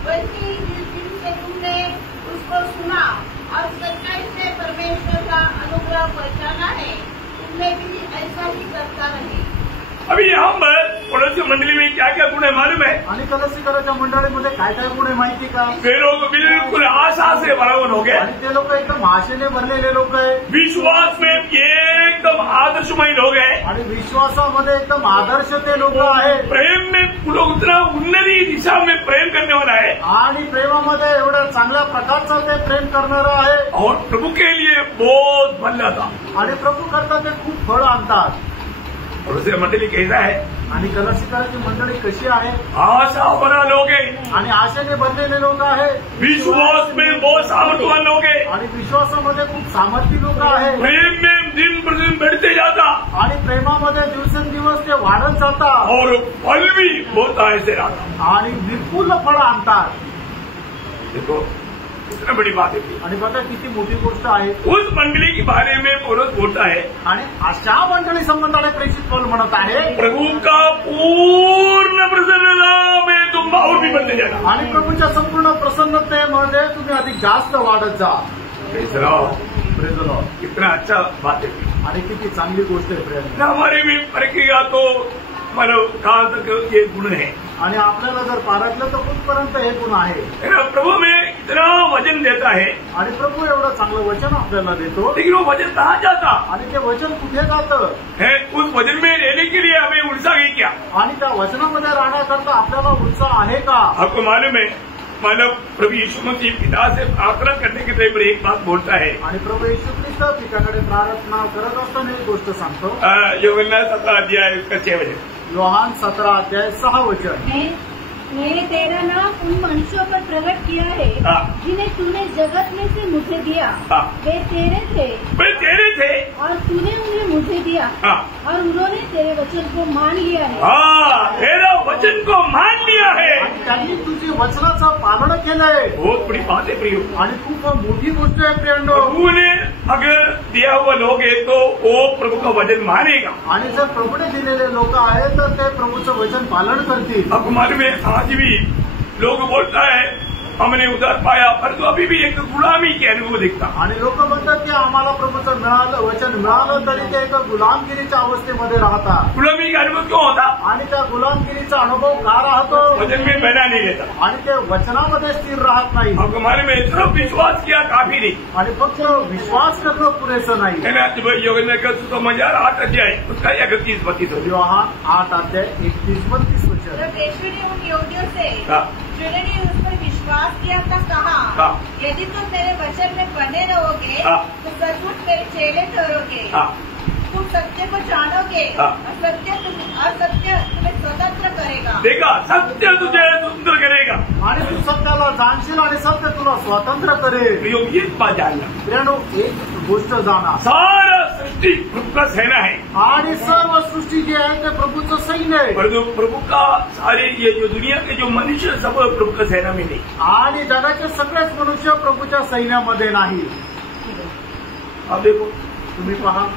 वैसे ही जिस दिन से तुमने उसको सुना और सच्चाई से परमेश्वर का अनुग्रह पहचाना है, तुमने भी ऐसा ही करता रहे। अभी यहाँ पर पड़ोसी मंडली में क्या क्या गुण है मालूम है? आणि कलसीकराच्या मंडळीमध्ये काय काय गुण आहे माहिती का? वे लोग बिल्कुल आशा से भरावन हो गए, आणि ते लोक एकदम आशेने भरलेले लोक आहे। विश्वास में एकदम आदर्शमय लोग हैं, आणि विश्वासामध्ये एकदम आदर्श ते लोक आहे। प्रेम में लोग उतना उन्नति दिशा में प्रेम करने वाला है, आणि प्रेमामध्ये एवढ्या चांगल्या प्रकारचं ते प्रेम करणारं आहे। और प्रभु के लिए बहुत भला था। आणि प्रभू करता ते खूप फळ आणतात। और उसे मंडली कैसा है? आणि कलसीकराची मंडळी कशी आहे? आशा भरा लोग हैं, आणि आशेने भरलेले लोक आहे। विश्वास में बहुत सामर्थ्यवान लोग हैं, आणि विश्वासामध्ये खूप सामर्थ्य लोक आहे। प्रेम में दिन प्रतिदिन बढ़ते जाता आणि प्रेमामध्ये दिवसेंदिवस ते वाढत जातात और फल भी बहुत ऐसे रहा। आणि विपुल फळ आणतात। देखो कितना बड़ी बात है। आणि बघा किती मोठी गोष्ट आहे। उस मंडली के बारे में पौलुस बोलता है, आणि अशा मंडळी संबंधाने प्रेषित पौल म्हणत आहे, प्रभु का पूर्ण प्रसन्नता में तुम और भी बढ़ते जाना। आणि प्रभूच्या संपूर्ण प्रसन्नतेमध्ये तुम्ही अधिक जास्त वाढत जा। Praise the Lord. कितना अच्छा बात है आणि किती चांगली गोष्ट आहे प्रेम। हमारे भी प्रक्रिया तो मतलब कहाँ तक ये गुण है, आणि आपल्याला जर पारखलं तर कुठपर्यंत हे गुण आहे। प्रभु में इतना वचन देता है, आणि प्रभू एवढं चांगलं वचन आपल्याला देतो, लेकिन वो वचन कहाँ जाता आणि ते वचन कुठे जातं है? उस वचन में रहने के लिए हमें उत्साह है क्या? आणि त्या वचनामध्ये राहण्याकरता आपल्याला उत्साह आहे का? आपको मालूम है, मानव प्रभु यीशु मसीह पिता से प्रार्थना करने के टाइम पर एक बात बोलता है, आणि प्रभू येशू ख्रिस्त पित्याकडे प्रार्थना करत असताना एक गोष्ट सांगतो। यूहन्ना 17 अध्याय उसका 6 वचन। योहान 17 अध्याय 6 वचन। मैंने तेरा नाम उन मनुष्यों पर प्रकट किया है जिन्हें तूने जगत में से मुझे दिया। वे तेरे थे और तूने उन्हें मुझे दिया और उन्होंने तेरे वचन को मान लिया है। तेरा वचन को मान लिया है, आणि त्यांनी तुझी वचनाचं पालन केलंय। बहुत बड़ी बात है प्रियो, आणि खूप मोठी गोष्ट आहे प्रियंडो। प्रभु ने अगर दिया हुआ लोग है तो वो प्रभु का वचन मानेगा। आणि जर प्रभूने दिलेले लोक आहेत तर ते प्रभूचं वचन पालन करतील। अब हमारे में आज भी लोग बोलता है हमने उधार पाया, परंतु अभी भी एक गुलामी के अनुभव दिखता। आणि लोक म्हणतात की आम्हाला प्रभूचं वचन मिळालं तरी ते एका गुलामगिरीच्या अवस्थेमध्ये राहतात। गुलामी का अनुभव क्यों होता? आणि त्या गुलामगिरीचा अनुभव का राहतो? वचन में बना नहीं रहता, आणि ते वचनामध्ये स्थिर राहत नाही। अब हमारे में सिर्फ विश्वास किया काफी नहीं, आणि फक्त विश्वास करणं पुरेसं नाही। है ना? यूहन्ना का सुसमाचार 8 अध्याय उसका 31-32। योहान 8 अध्याय 31-32 वचन। जब यीशु ने उन यहूदियों से जिन्होंने उस पर विश्वास किया था कहा, यदि तुम मेरे वचन में बने रहोगे तो सचमुच मेरे चेले ठहरोगे, तुम सत्य को जानोगे और सत्य तुम्हें स्वतंत्र करेगा। देखा, सत्य तुझे स्वतंत्र करेगा। आणि तू सत्याला जाणशील आणि सत्य तुला स्वतंत्र करेल। एक बात जानना, प्रियानो एक गोष्ट जाणा, सारा सृष्टि प्रभु का सेना है आणि सर्व सृष्टी जी आहे ते प्रभूचं सैन्य आहे। परंतु प्रभु का सारे ये जो दुनिया के जो मनुष्य सब प्रभु का सेना में नहीं, आणि जगाचे सगळेच मनुष्य प्रभूच्या सैन्यामध्ये नाही। अब देखो तुम्ही पहा,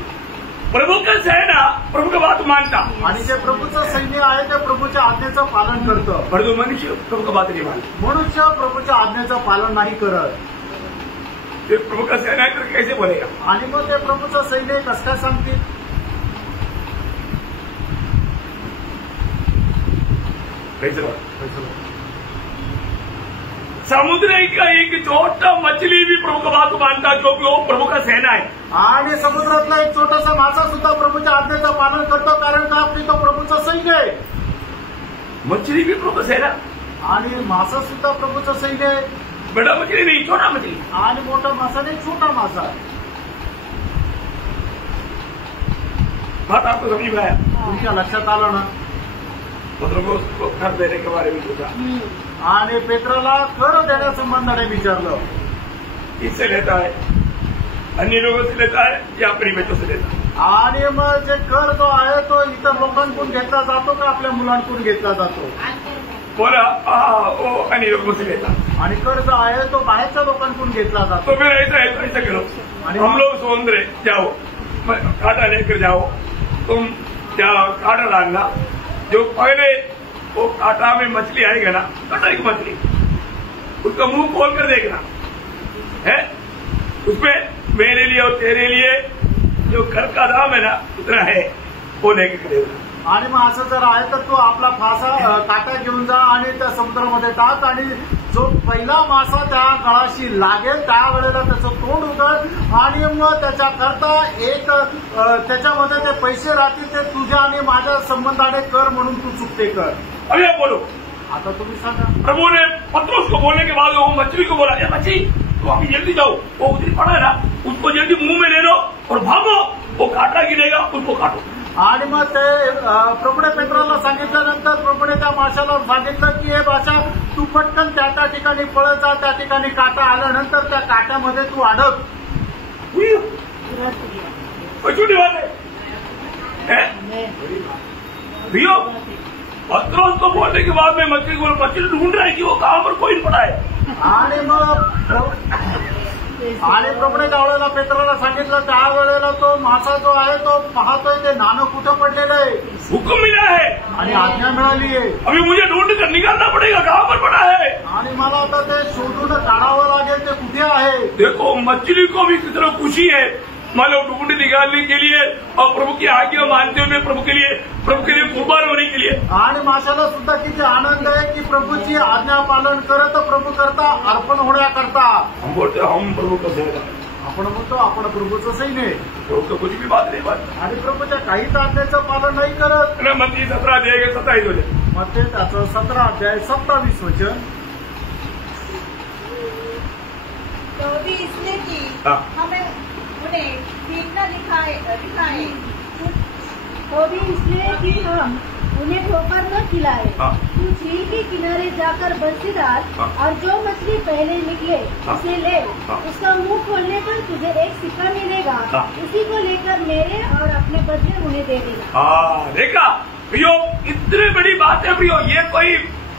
प्रभु का सेना प्रभु का बात मानता, आणि जे प्रभूचं सैन्य आहे ते प्रभूच्या आज्ञेचं पालन करतं. परंतु मनुष्य प्रभु का बात नहीं मानता. मनुष्य प्रभूच्या आज्ञेचं पालन नाही करत. ते प्रभु का सेना है तो कैसे बोलेगा? आणि मग ते प्रभूचं सैन्य कसं काय सांगतील? कैसे बोल? समुद्र का एक छोटा मछली भी प्रभु का बात मानता, क्योंकि वो प्रभु का सेना है. आणि समुद्रातला एक छोटासा मासा सुद्धा प्रभूच्या आज्ञेचं पालन करतो, कारण का आपली तो प्रभूचं सैन्य आहे. मछली भी प्रभु का सेना, आणि मासा सुद्धा प्रभूचं सैन्य आहे. बड़ा मछली नहीं, छोटा मछली. आणि मोठा मासा नाही, छोटा मासा. बात आपको समझ में आया? तुमच्या लक्षात आलं ना? मतलब उसको कर देने के बारे में सोचा, आणि पेत्राला कर देण्यासंबंधाने विचारलं. किससे लेता है? अन्य लोगों से लेता है या अपनी बच्चों से लेता है? आणि मग जे कर जो आहे तो इतर लोकांकडून घेतला जातो का आपल्या मुलांकडून घेतला जातो? बोला वो अन्य लोगों से लेता. आणि कर जो आहे तो बाहेरच्या लोकांकडून घेतला जातो. तो फिर ऐसा है तो ऐसा करो, हम लोग समुद्र जाओ, कांटा लेकर जाओ, तुम क्या कांटा डालना, जो पहले वो कांटा में मछली आएगा ना, कांटा की मछली, उसका मुंह खोल कर देखना है, उसमें मेरे लिए और तेरे लिए जो कर का दाम है ना उतना है, वो लेके देना. आणि मग असं जर आहे तर तो आपला फासा काटा घेऊन जा आणि त्या समुद्रामध्ये टाक, आणि जो पहिला मासा त्या गळाशी लागेल त्यावेळेला त्याचं तोंड उघड, आणि मग त्याच्याकरता एक त्याच्यामध्ये ते पैसे राहतील, ते तुझ्या आणि माझ्या संबंधाने कर म्हणून तू चुकते कर. अभी आप बोलो. आता तुम्ही सांगा. प्रभु ने पत्रोस को बोलने के बाद वो मछली को बोला, ये मछली तो अभी जल्दी जाओ, वो उधर पड़ा है ना, उसको जल्दी मुंह में ले लो और भागो, वो कांटा गिरेगा, उसको काटो. आणि मग ते प्रभूने पेत्राला सांगितल्यानंतर प्रभूने त्या माशाला सांगितलं की हे माशा तू पटकन त्या ठिकाणी पळत जा, त्या ठिकाणी काटा आल्यानंतर त्या काट्यामध्ये तू अडक. छोटी बात है भैया. पत्रोस को बोलने के बाद में मछली ढूंढ रहा है कि वो कहां पर कोई पड़ा है. आणि प्रभूने ज्या वेळेला पेत्राला सांगितलं त्यावेळेला तो मासा जो आहे तो पाहतोय ते नाणं कुठं पडलेलं आहे. हुक्म मिला है आणि आज्ञा मिळाली आहे. अभी मुझे ढूंढ कर निकालना पड़ेगा, कहां पर पड़ा है. आणि मला आता ते शोधून काढावं लागेल ते कुठे आहे. देखो मछली को भी कितना खुशी है, मानव ढूंढ निकालने के लिए और प्रभु की आज्ञा मानते हुए प्रभु के लिए कुर्बान होने के लिए. आणि माशाला सुद्धा किती आनंद आहे की प्रभूची आज्ञा पालन करत प्रभू करता अर्पण होण्याकरता. हम बोलते हम प्रभु का सेना, आपण म्हणतो आपण प्रभूचं सैन्य आहे. प्रभु तो कुछ भी बात नहीं बात. आणि प्रभूच्या काहीच आज्ञेचं पालन नाही करत. मत्ती 17 अध्याय 27 वचन. मग ते त्याचं 17 अध्याय 27 वचन. तो भी इसलिए कि हमें उन्हें ठीक न दिखाए, तो भी इसलिए कि हम उन्हें ठोकर न खिलाए. तू झील के किनारे जाकर बंसी डाल और जो मछली पहले निकले उसे ले. उसका मुंह खोलने पर तुझे एक सिक्का मिलेगा, उसी को लेकर मेरे और अपने बदले उन्हें दे देना. देखा प्रियो, इतनी बड़ी बात है प्रियो,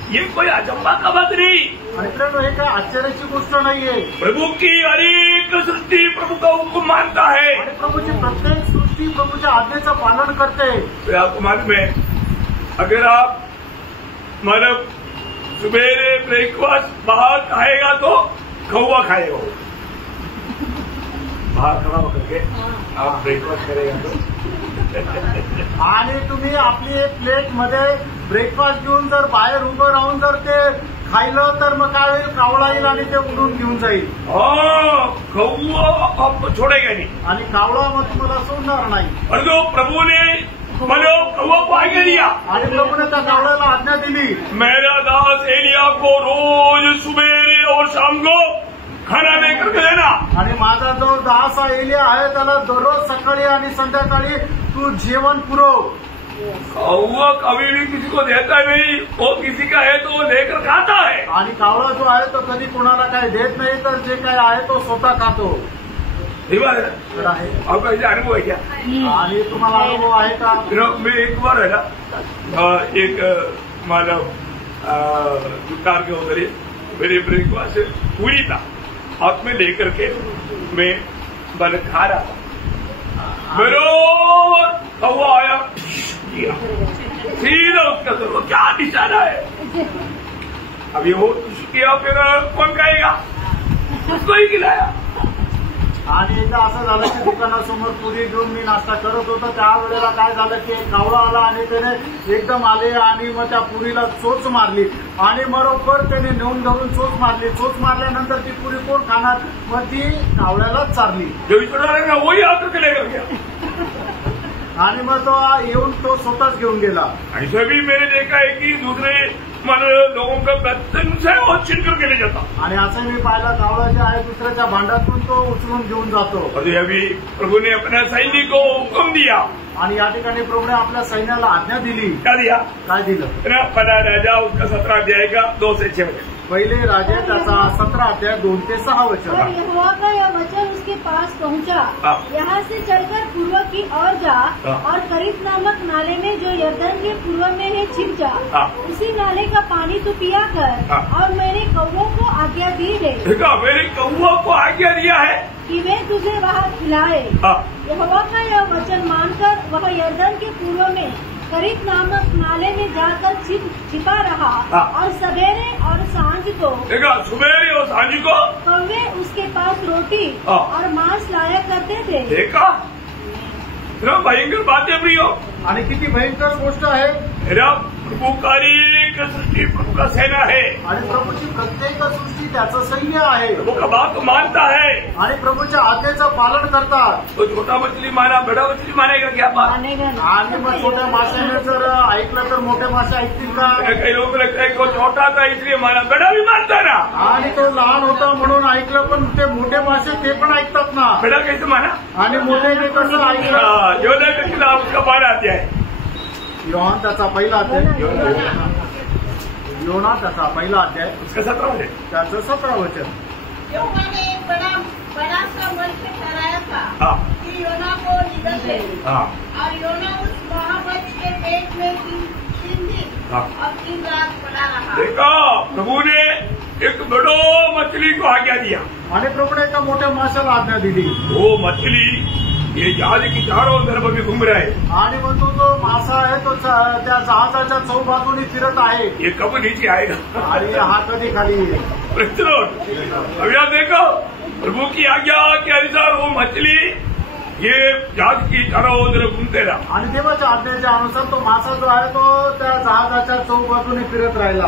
ये कोई अचंबा का बात नहीं. मित्रांनो, हे काय आश्चर्याची गोष्ट नाहीये. प्रभु की हरेक सृष्टि प्रभु का हुक्म मानता है. आणि प्रभूची प्रत्येक सृष्टी प्रभूच्या आज्ञेचं पालन करते. तो आपको मालूम है, अगर आप मतलब सुबेरे ब्रेकफास्ट बाहर खाएगा तो कौवा खाएगा, बाहर खड़ा होकर के आप ब्रेकफास्ट करेगा तो. आणि तुम्ही आपली एक प्लेट मध्ये ब्रेकफास्ट घेऊन जर बाहेर उभं राहून जर ते खायलं तर मग काय होईल, कावळा येईल आणि ते उडून घेऊन जाईल. कौवा छोड़ेगा नहीं. आणि कावळा मग तुम्हाला सोडणार नाही. और जो प्रभु ने कौवा को आज्ञा दिया, आणि प्रभूने त्या कावळ्याला आज्ञा दिली, मेरा दास एलिया को रोज सुबेरे और शाम को खाना देकर के देना. आणि माझा जो दास एलिया आहे त्याला दररोज सकाळी आणि संध्याकाळी तू जेवण पुरव. कौवा कभी भी किसी को देता नहीं, वो किसी का है तो वो लेकर खाता है. आणि कावळा जो आहे तो कधी कोणाला काही देत नाही, तर जे काय आहे तो स्वतः खातो. ही बात है. आपका ऐसा अनुभव है क्या? आणि तुम्हाला अनुभव आहे का? मैं एक बार है ना, एक मतलब दुकान के उधर मेरे ब्रेकफास्ट पूरी था, हाथ में लेकर के मैं खा रहा था. बरोबर कौवा आया, सीधा उसका तो क्या निशाना है। अब ये वो किया फिर कौन खाएगा, उसको ही खिलाया। आणि एकदा असं झालं की दुकानासमोर पुरी घेऊन मी नाश्ता करत होतो, त्यावेळेला काय झालं की एक कावळा आला आणि त्याने एकदम आले आणि मग त्या पुरीला चोच मारली आणि बरोबर त्याने नेऊन धरून चोच मारली. चोच मारल्यानंतर ती पुरी कोण खाणार, मग ती कावळ्यालाच चारली. वही आपको चलेगा क्या, आणि मग तो येऊन तो स्वतःच घेऊन गेला. ऐसा भी मैंने देखा है कि दूसरे लोगों का बर्तन से वो छीन करके ले जाता. आणि असं मी पाहिलं कावळा जे आहे दुसऱ्याच्या भांड्यातून तो उचलून घेऊन जातो. और अभी प्रभु ने अपना सैनिक को हुक्म दिया, आणि या ठिकाणी प्रभूने आपल्या सैन्याला आज्ञा दिली. क्या दिया, काय दिलं, पहला राजा उसका 17 अध्याय का 2 से 6 वचन. पहिले राजा त्याचा 17 अध्याय 2 ते 6 वचन. और यहोवा का यह वचन उसके पास पहुंचा, यहाँ से चढ़कर पूर्व की ओर जा और करीत नामक नाले में जो यरदन के पूर्व में है छिप जा. उसी नाले का पानी तू पिया कर, और मैंने कौवों को आज्ञा दी है. मैंने कौवों को आज्ञा दिया है कि वे तुझे वहाँ खिलाए. यहोवा का यह वचन मानकर वह यरदन के पूर्व में करीत नामक नाले में जाकर छिपा रहा. और सवेरे और सांझ को, सुबह और सांझ को कौवे उसके पास रोटी और मांस लाया करते थे. देखा भयंकर बात है प्रियो, आणि किती भयंकर गोष्ट आहे. प्रभु कार्य सृष्टि प्रभु का सेना है, आणि प्रभूची प्रत्येक सृष्टी त्याचं सैन्य आहे. प्रभु का बात मानता है आणि प्रभूच्या आज्ञेचं पालन करतात. तो छोटा मछली माना बड़ा मछली मानेगा क्या बात. आणि मग छोट्या माशाने जर ऐकलं तर मोठे मासे ऐकतील का. काही लोक लगता है कि वो छोटा था इसलिए माना, बड़ा भी मानता ना. आणि तो लहान होता म्हणून ऐकलं, पण ते मोठे मासे ते पण ऐकतात ना. बड़ा कैसे माना, आणि मोठे ते कसं ऐकलं. योना का खिलाफ उसका 12 अध्याय, योहान त्याचा पहिला अध्याय, योना त्याचा पहिला अध्याय उसका 17 वचन, त्याचं 17 वचन. यहोवा ने एक बड़ा सा मत्स्य ठहराया था कि योना को निगल ले. और योना उस महामत्स्य के पेट में 3 दिन और 3 रात पड़ा रहा. देखा प्रभु ने एक बड़ो मछली को आज्ञा दिया, आणि प्रभूने एका मोठ्या माशाला आज्ञा दिली. वो मछली ये जहाज की चारों तरफ अभी घूम रहा है. आणि मग तो जो मासा आहे तो त्या जहाजाच्या चौबाजूनी फिरत आहे. ये कब नीचे आएगा, आणि हा कधी खाली येईल. अब यहाँ देखो प्रभु की आज्ञा के अनुसार वो मछली ये जहाज की चारों तरफ घूमते रहा. आणि देवाच्या आज्ञेच्या अनुसार तो मासा जो आहे तो त्या जहाजाच्या चौबाजूनी फिरत राहिला.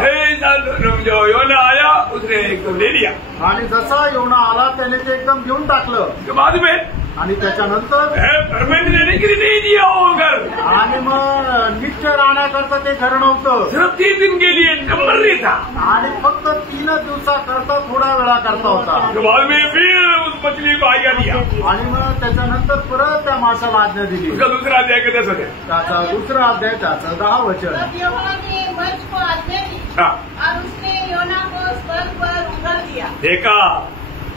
जो योना आया उसने एकदम ले लिया. आणि जसा योना आला त्याने ते एकदम घेऊन टाकलं. उसके बाद में आणि त्याच्यानंतर परमेंट लेने के लिए नहीं दिया वो घर. आणि मग नित्य राहण्याकरता ते घर नव्हतं. सिर्फ 3 दिन के लिए टेम्पररी था. आणि फक्त 3 दिवसाकरता थोडा वेळा करता होता. बाद में फिर उस मछली को आज्ञा दिया. आणि मग त्याच्यानंतर परत त्या माशाला आज्ञा दिली. उसका दूसरा अध्याय का 10 अध्याय, त्याचा दुसरा अध्याय त्याचं 10 वचन. तब यहोवा ने मत्स्य को आज्ञा दी और उसने योना को स्वर्ग पर उगल दिया. देखा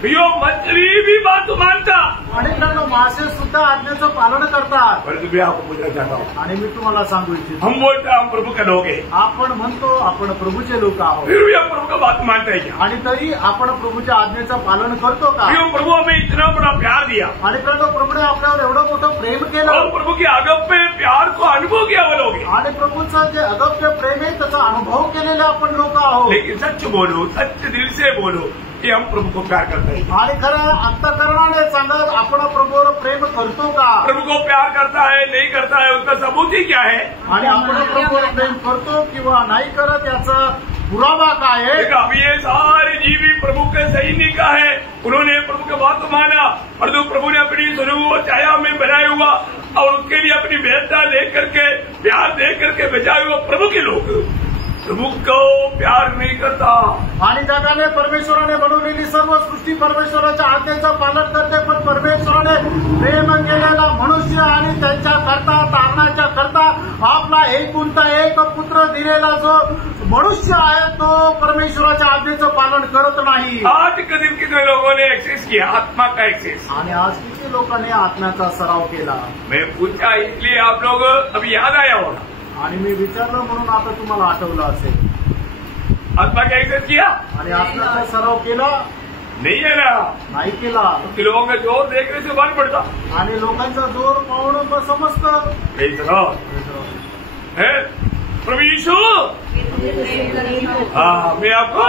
प्रियो, मछली भी बात मानता. आणि मित्रांनो मासे सुद्धा आज्ञेचं पालन करतात. परंतु मैं आपको पूछना चाहता हूँ, आणि मी तुम्हाला सांगू इच्छितो, हम बोलते हैं हम प्रभु के लोग हैं, आपण म्हणतो आपण प्रभूचे लोक आहोत, फिर भी हम प्रभु का बात मानते हैं क्या? आणि तरी आपण प्रभूच्या आज्ञेचं पालन करतो का? क्यों प्रभु हमें इतना बड़ा प्यार दिया आणि मित्रांनो प्रभूने आपल्यावर एवढं मोठं प्रेम केलं. और प्रभु के अगप्य प्यार को अनुभव किया वो लोग हैं. आणि प्रभूचं जे अगप्य प्रेम आहे त्याचा अनुभव केलेले आपण लोक आहोत. लेकिन सच बोलो, सच्चे दिल से बोलो कि हम प्रभु को प्यार करते हैं. आणि खरं अंतःकरणाने सांगत आपण प्रभूवर प्रेम करतो का? प्रभु को प्यार करता है नहीं करता है उसका सबूत ही क्या है? आणि आपण प्रभूवर प्रेम करतो किंवा नाही करत याचा पुरावा काय आहे? अब ये सारे जीवी प्रभु के सैनिक है, उन्होंने प्रभु के बात माना और जो प्रभु ने अपनी स्वरूप छाया में बनाया हुआ और उसके लिए अपनी वेदना दे करके प्यार दे करके बचाए हुआ प्रभु के लोग प्रभु को प्यार नहीं करता. आणि जगाने परमेश्वराने बनवलेली सर्व सृष्टी परमेश्वराच्या आज्ञेचं पालन करते, पण परमेश्वराने प्रेम केलेला मनुष्य आणि त्यांच्या करता तारणाच्या करता आपला एकुलता एक पुत्र दिलेला जो मनुष्य आहे तो परमेश्वराच्या आज्ञेचं पालन करत नाही. आज के दिन कितने लोगों ने एक्सेस किया आत्मा का एक्सेस? आणि आज किती लोकांनी आत्म्याचा सराव केला? मैं पूछा इसलिए आप लोग अभी याद आया होगा. आणि मी विचारलं म्हणून आता तुम्हाला आठवलं असेल. आत्मा का एक्सेस किया आणि आत्म्याचा सराव केला. नहीं है ना, नाही केला. लोगों का जोर देखने से मालूम पड़ता आणि लोकांचा जोर पाहून समजतं. है प्रभु यीशु, हाँ मैं आपको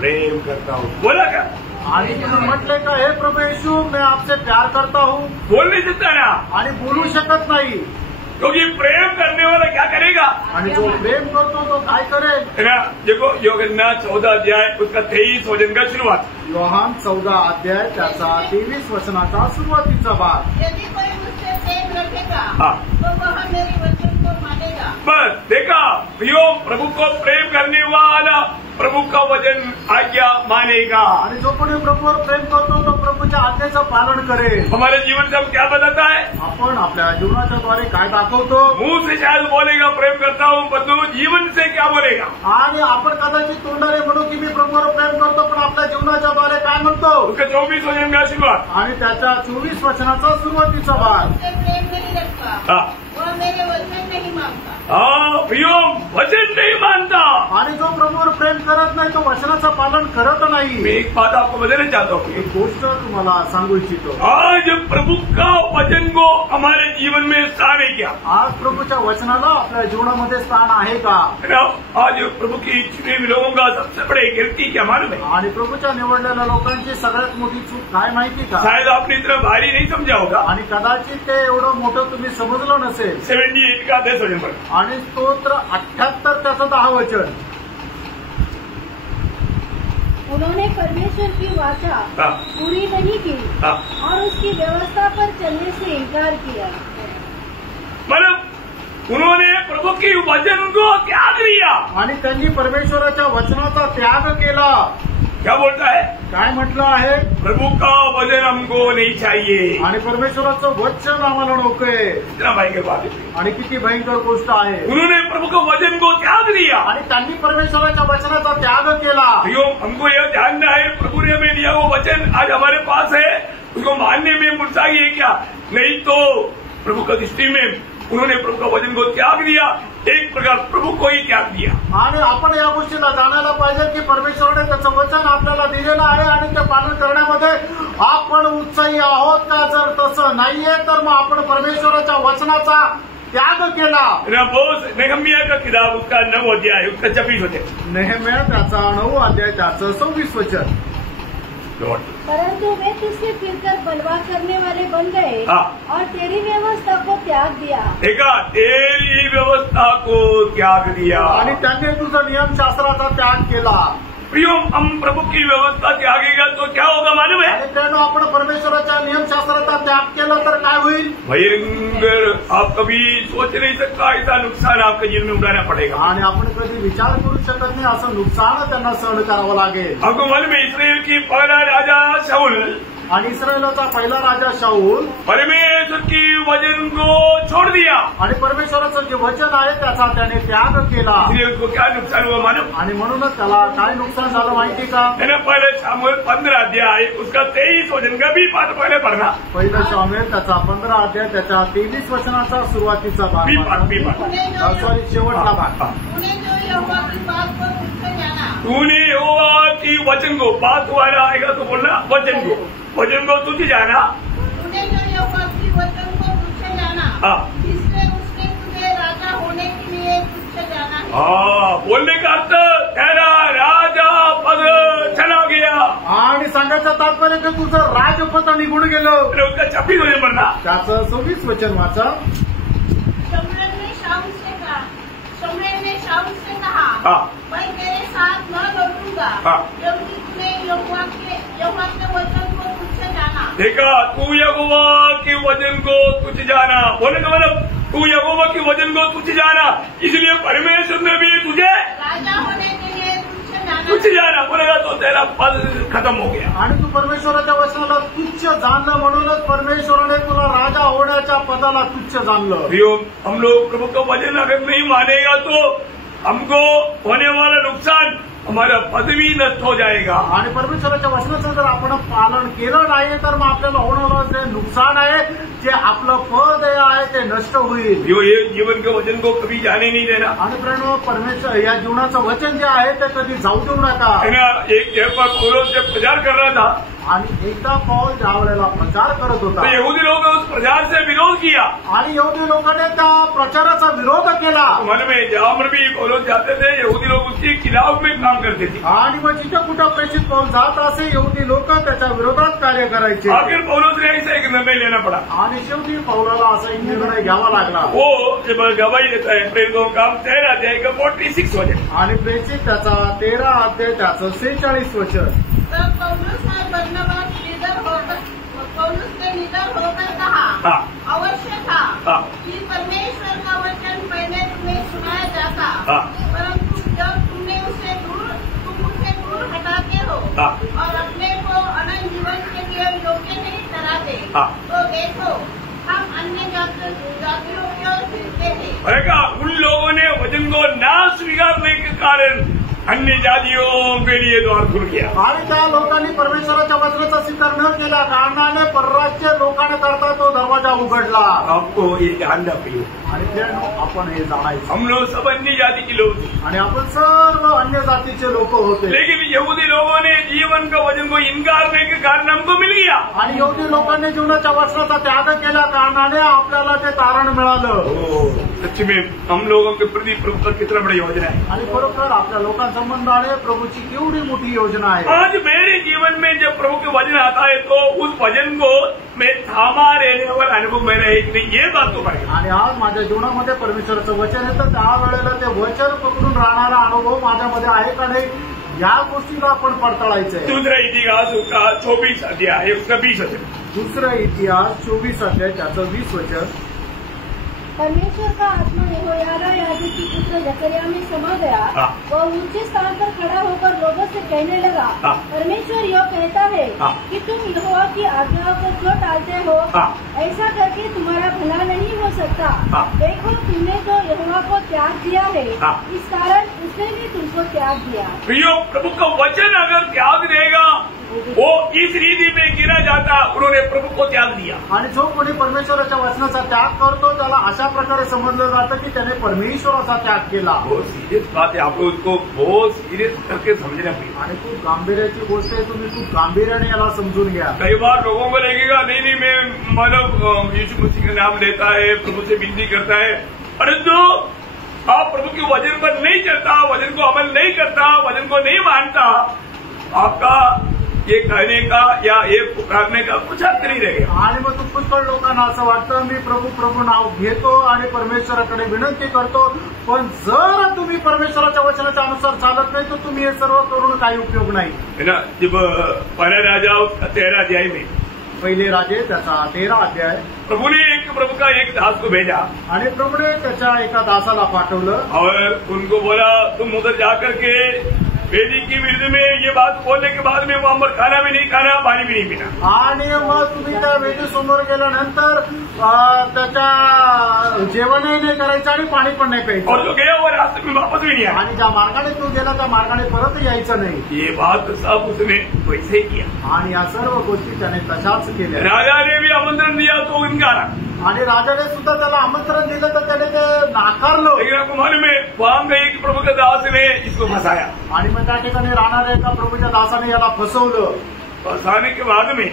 प्रेम करता हूँ. बोला क्या? आणि तुम्ही म्हटले का हे प्रभू येशू मैं आपसे प्यार करता हूँ? बोल नहीं सकता ना, आणि बोलू शकत नाही. क्योंकि प्रेम करने वाला क्या करेगा? आणि जो प्रेम करतो तो काय करेल? है ना. देखो योहन्ना 14 अध्याय उसका 23 वचन का शुरुआत. योहान 14 अध्याय त्याचा 23 वचनाचा सुरुवातीचा भाग. यदि कोई मुझसे प्रेम रखेगा हाँ. तो वह मेरे वचन को मानेगा. बस देखा प्रियो, प्रभु को प्रेम करने वाला प्रभु का वचन आज्ञा मानेगा. आणि जो कोणी प्रभूवर प्रेम करतो तो प्रभूच्या आज्ञेचं पालन करेल. हमारे जीवन से हम क्या बताता है? आपण आपल्या जीवनाच्या द्वारे काय दाखवतो? मुंह से शायद बोलेगा प्रेम करता हूँ, परंतु जीवन से क्या बोलेगा? आणि आपण कदाचित तोंडाने म्हणू की मी प्रभूवर प्रेम करतो, पण आपल्या जीवनाच्या द्वारे काय म्हणतो? उसका 24 वचन का शुरुआत. आणि त्याच्या 24 वचनाचा सुरुवातीचा भाग. मुझसे प्रेम नहीं रखता हाँ वह मेरे वचन नहीं मानता. हाँ प्रियो, वचन नहीं मानता. आणि जो प्रभूवर प्रेम करत नाही तो वचनाचं पालन करत मैं नाही. एक बात आपको बताना चाहता हूँ. एक गोष्ट तुम्हाला सांगू इच्छितो. आज प्रभु का वचन को हमारे जीवन में स्थान है क्या? आज प्रभूच्या वचनाला आपल्या जीवनामध्ये स्थान आहे का? है ना. आज प्रभु की चुने हुए लोगों का सबसे बड़ी गिरती क्या मालूम है? आणि प्रभूच्या निवडलेल्या लोकांची सगळ्यात मोठी चूक काय माहिती का? शायद आपने इतना भारी नहीं समझा होगा. आणि कदाचित ते एवढं मोठं तुम्ही समजलं नसेल. 78 का 10 वचन पर. आणि स्तोत्र 78 त्याचं 10 वचन. उन्होंने परमेश्वर की वाचा हाँ. पूरी नहीं की हाँ. और उसकी व्यवस्था पर चलने से इनकार किया. मतलब उन्होंने प्रभु की वचन को त्याग दिया. आणि त्यांनी परमेश्वराच्या वचनाचा त्याग केला. क्या बोलता है? काय म्हटलं आहे? प्रभु का वचन हमको नहीं चाहिए. आणि परमेश्वराचं वचन आम्हाला नकोय. इतना भयंकर बात है. आणि किती भयंकर गोष्ट आहे. उन्होंने प्रभु के वचन को त्याग दिया. आणि त्यांनी परमेश्वराच्या वचनाचा त्याग केला. भैया हमको यह ध्यान है, प्रभु ने हमें दिया वो वचन आज हमारे पास है, उसको मानने में मुर्साई है क्या? नहीं तो प्रभु की दृष्टि में उन्होंने प्रभु का वचन को त्याग दिया, एक प्रकार प्रभु को ही त्याग दिया. आणि आपण या गोष्टीला जाणायला पाहिजे की परमेश्वराने त्याचं वचन आपल्याला दिलेलं आहे आणि ते पालन करण्यामध्ये आपण उत्साही आहोत का? जर तसं नाहीये तर मग आपण परमेश्वराच्या वचनाचा त्याग केला. नेहम्या का किताब उसका 9 अध्याय उसका 26 वचन. नेहम्या त्याचा 9 अध्याय त्याचं 26 वचन. परंतु वे तुझसे फिरकर बलवा करने वाले बन गए हाँ. और तेरी व्यवस्था को त्याग दिया. देखा, तेरी व्यवस्था को त्याग दिया. आणि त्यांनी तुझं नियमशास्त्राचा त्याग केला. प्रियो, हम प्रभु की व्यवस्था त्यागेगा तो क्या होगा मालूम है? आणि त्यानं आपण परमेश्वराच्या नियमशास्त्राचा त्याग केला तर काय होईल? भयंकर, आप कभी सोच नहीं सकता ऐसा नुकसान आपके जीवन में उठाना पड़ेगा. आणि आपण कधी विचार करू शकत नाही असं नुकसान त्यांना सहन करावं लागेल. आपको मालूम है इस्राएल की पहला राजा शाऊल आणि इस्रायलचा पहिला राजा शाऊल परमेश्वर की वचन को छोड़ दिया. आणि परमेश्वराचं जे वचन आहे त्याचा त्याने त्याग केला. इसलिए उसको क्या नुकसान हुआ मालूम? आणि म्हणूनच त्याला काय नुकसान झालं माहिती का? मैंने पहले शामुएल 15 अध्याय उसका 23 वचन का भी पाठ पहले पढ़ना. पहिला शामुएल त्याचा 15 अध्याय त्याच्या 23 वचनाचा सुरुवातीचा भाग. सॉरी, शेवटला भाग. तूने जो यहोवा की बात को तुझसे जाना. तूने यहोवा की वचन को, बात वाला आएगा तो बोलना वचन को तुझे जाना. तूने जो यहोवा की वचन को तुझसे जाना. हाँ. इसलिए उसने तुझे राजा होने के लिए तुझसे जाना है. हाँ, बोलने का अर्थ तेरा राजा पद चला गया. आणि सांगायचं तात्पर्य की तुझं राजपद निघून गेलं. उसका 26 वचन पढ़ना. त्याचं 26 वचन वाचा. शमूएल ने शाऊल से कहा, हाँ. मैं तेरे साथ न लौटूंगा हाँ. क्योंकि तूने यहोवा के वचन को तुझसे जाना. देखा, तू यहोवा के वचन को तुझे जाना. बोलने का मतलब तू यहोवा के वचन को तुझे जाना, इसलिए परमेश्वर ने भी तुझे राजा होने के लिए तुझे जाना. बोलेगा तो तेरा पद खत्म हो गया. आणि तू परमेश्वराच्या वचनाला तुच्छ जाणलं म्हणूनच परमेश्वराने तुला राजा होण्याच्या पदाला तुच्छ जाणलं. प्रियो, हम लोग प्रभु का वचन अगर नहीं मानेगा तो हमको होने वाला नुकसान हमारा पद भी नष्ट हो जाएगा. आणि परमेश्वराच्या वचनाचं जर आपण पालन केलं नाही तर मग आपल्याला होणारं जे नुकसान आहे, जे आपलं पद आहे ते नष्ट होईल. ये जीवन के वचन को कभी जाने नहीं देना. आणि प्रेम परमेश्वर या जीवनाचं वचन जे आहे ते कधी जाऊ देऊ नका. है ना. एक जगह पौलुस से प्रचार कर रहा था. आणि एकदा पौल ज्या वेळेला प्रचार करत होता, तो यहूदी लोग उस प्रचार से विरोध किया. आणि यहूदी लोकांनी त्या प्रचाराचा विरोध केला. मन में जहां पर भी पौलुस जाते थे, यहूदी लोग उसके खिलाफ में काम करते थे. आणि मग जिथं कुठं प्रेषित पौल जात असे यहूदी लोक त्याच्या विरोधात कार्य करायचे. आखिर पौलुस ने ऐसा एक निर्णय लेना पड़ा. आणि शेवटी पौलाला असा एक निर्णय घ्यावा लागला. वो जब गवाही देता है प्रेरितों का 13 अध्याय का 46 वचन. आणि प्रेषित त्याचा 13 अध्याय त्याचं 46 वचन. तब पौलुस और बरनबास पौलुस ने निडर होकर कहा, अवश्य था कि परमेश्वर का वचन पहले तुम्हें सुनाया जाता, परंतु जब तुम उसे दूर हटाते हो और अपने को अनंत जीवन के लिए योग्य नहीं ठहराते, तो देखो हम अन्य जातियों की ओर फिरते हैं. उन लोगों ने वचन को ना स्वीकारने के कारण अन्य जातियों के लिए द्वार खुल गया. आणि त्या लोकांनी परमेश्वराच्या वचनाचा स्वीकार न केल्या कारणाने परराज्य लोकांकरता तो दरवाजा उघडला. आपको ये जानना चाहिए. आणि आपण हे जाणायचं, हम लोग सब अन्य जाति के लोग थे. आणि आपण सर्व अन्य जातीचे लोक होते. लेकिन यहूदी लोगों ने जीवन का वचन को इनकार करने के कारण हमको मिल गया. आणि यहूदी लोकांनी जीवनाच्या वचनाचा त्याग केल्या कारणाने आपल्याला ते तारण मिळालं. सच में हम लोगों के प्रति प्रभु का कितना बड़ी योजना है. आणि बरोबर आपल्या लोकांसंबंधाने प्रभूची केवढी मोठी योजना आहे. आज मेरे जीवन में जब प्रभु के वचन आता है तो उस वचन को मैं थामा रहने वाला अनुभव मेरा है कि नहीं, ये बात तो पड़ेगा. आणि आज माझ्या जीवनामध्ये परमेश्वराचं वचन येतं, त्यावेळेला ते वचन पकडून राहणारा अनुभव माझ्यामध्ये आहे का नाही, या गोष्टीला आपण पडताळायचं आहे. दूसरा इतिहास उसका 24 अध्याय उसका 20 वचन. दुसरा इतिहास 24 अध्याय त्याचं 20 वचन. परमेश्वर का आत्मा यहोयादा याजक की पुत्र जकरिया में समा गया. वह ऊंचे स्थान पर खड़ा होकर लोगों से कहने लगा, परमेश्वर यह कहता है कि तुम यहोवा की आज्ञाओं को क्यों टालते हो? ऐसा करके तुम्हारा भला नहीं हो सकता. देखो तुमने तो यहोवा को त्याग दिया है, इस कारण उसने भी तुमको त्याग दिया. प्रियो, प्रभु का वचन अगर त्याग देगा वो इस रीति में गिरा जाता. उन्होंने प्रभु को त्याग दिया. आणि जो कोणी परमेश्वराच्या वचनाचा त्याग करतो त्याला अशा प्रकारे समजलं जातं की त्याने परमेश्वराचा त्याग केला. बहुत सीरियस बात है. आप लोग इसको बहुत सीरियस करके समझना चाहिए. आणि खूप गांभीर्याची गोष्ट आहे, तुम्ही खूप गांभीर्याने याला समजून घ्या. कई बार लोगों को लगेगा नहीं मैं मानव यीशु मसीह का नाम लेता है, प्रभु से विनती करता है, परंतु आप प्रभु के वचन पर नहीं चलता, वचन को अमल नहीं करता, वचन को नहीं मानता, आपका ये कहने का या ये पुकारने का कुछ अर्थ नाही रहेगा. आणि मग तू पुष्कळ लोकांना असं वाटतं मी प्रभू नाव घेतो आणि परमेश्वराकडे विनंती करतो, पण जर तुम्ही परमेश्वराच्या वचनाच्या अनुसार चालत नाही तर तुम्ही हे सर्व करून काही उपयोग नाही. है ना. जब पहला राजा उसका 13 अध्याय में पहिले राजे त्याचा 13 अध्याय. प्रभु का एक दास को भेजा आणि प्रभूने त्याच्या एका दासाला पाठवलं और उनको बोला तुम उधर जाकर के वेदी की विरुद्ध में ये बात बोलने के बाद में वहां पर खाना भी नहीं खाना, पानी भी नहीं पीना. आणि मग तुम्ही त्या वेदी समोर गेल्यानंतर त्याच्या जेवणही नाही करायचं आणि पाणी पण नाही प्यायचं. और जो गया वो रास्ते में वापस भी नहीं आया. आणि ज्या मार्गाने तू गेला त्या मार्गाने परत यायचं नाही. ये बात सब उसने वैसे किया. आणि या सर्व गोष्टी त्याने तशाच केल्या. राजा ने भी आमंत्रण दिया तो इनकारा. आणि राजाने सुद्धा त्याला आमंत्रण दिलं तर त्याने ते नाकारलं. लेकिन आपको मालूम है वहां गई कि प्रभु के दास ने इसको फंसाया. आणि मग त्या ठिकाणी राहणाऱ्या एका प्रभूच्या दासाने याला फसवलं. फंसाने के बाद में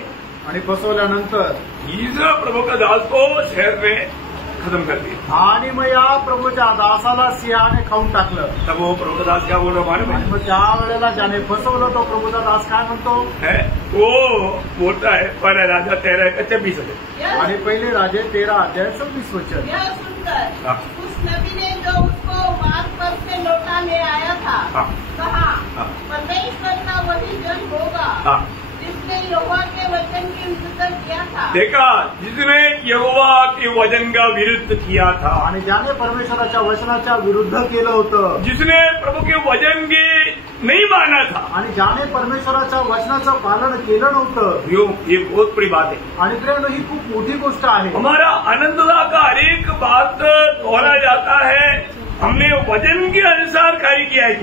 आणि फसवल्यानंतर इस प्रभु का दास को शहर में खत्म कर दिया. आणि मग या प्रभूच्या दासाला सिंहाने खाऊन टाकलं. तब वो प्रभु दास क्या बोल रहा मालूम है. मग त्या वेळेला ज्याने फसवलं तो प्रभूचा दास काय म्हणतो है वो बोलता है पहला राजा 13 का 26 अध्याय. आणि पहिले राजे 13 अध्याय 26 वचन. यह सुनकर उस नबी ने जो उसको मार्ग पर से लौटा ले आया था कहा, परमेश्वर का वही जन होगा जिसने यहोवा के वचन के विरुद्ध किया था. देखा, जिसने यहोवा के वचन का विरुद्ध किया था. आणि ज्याने परमेश्वराच्या वचनाच्या विरुद्ध केलं होतं. जिसने प्रभु के वचन के नहीं माना था. आणि ज्याने परमेश्वराच्या वचनाचं पालन केलं नव्हतं. ये बहुत बड़ी बात है. आणि प्रेम ही खूप मोठी गोष्ट आहे. हमारा आनंददा का हर एक बात दोहरा जाता है हमने वचन के अनुसार कार्य किया है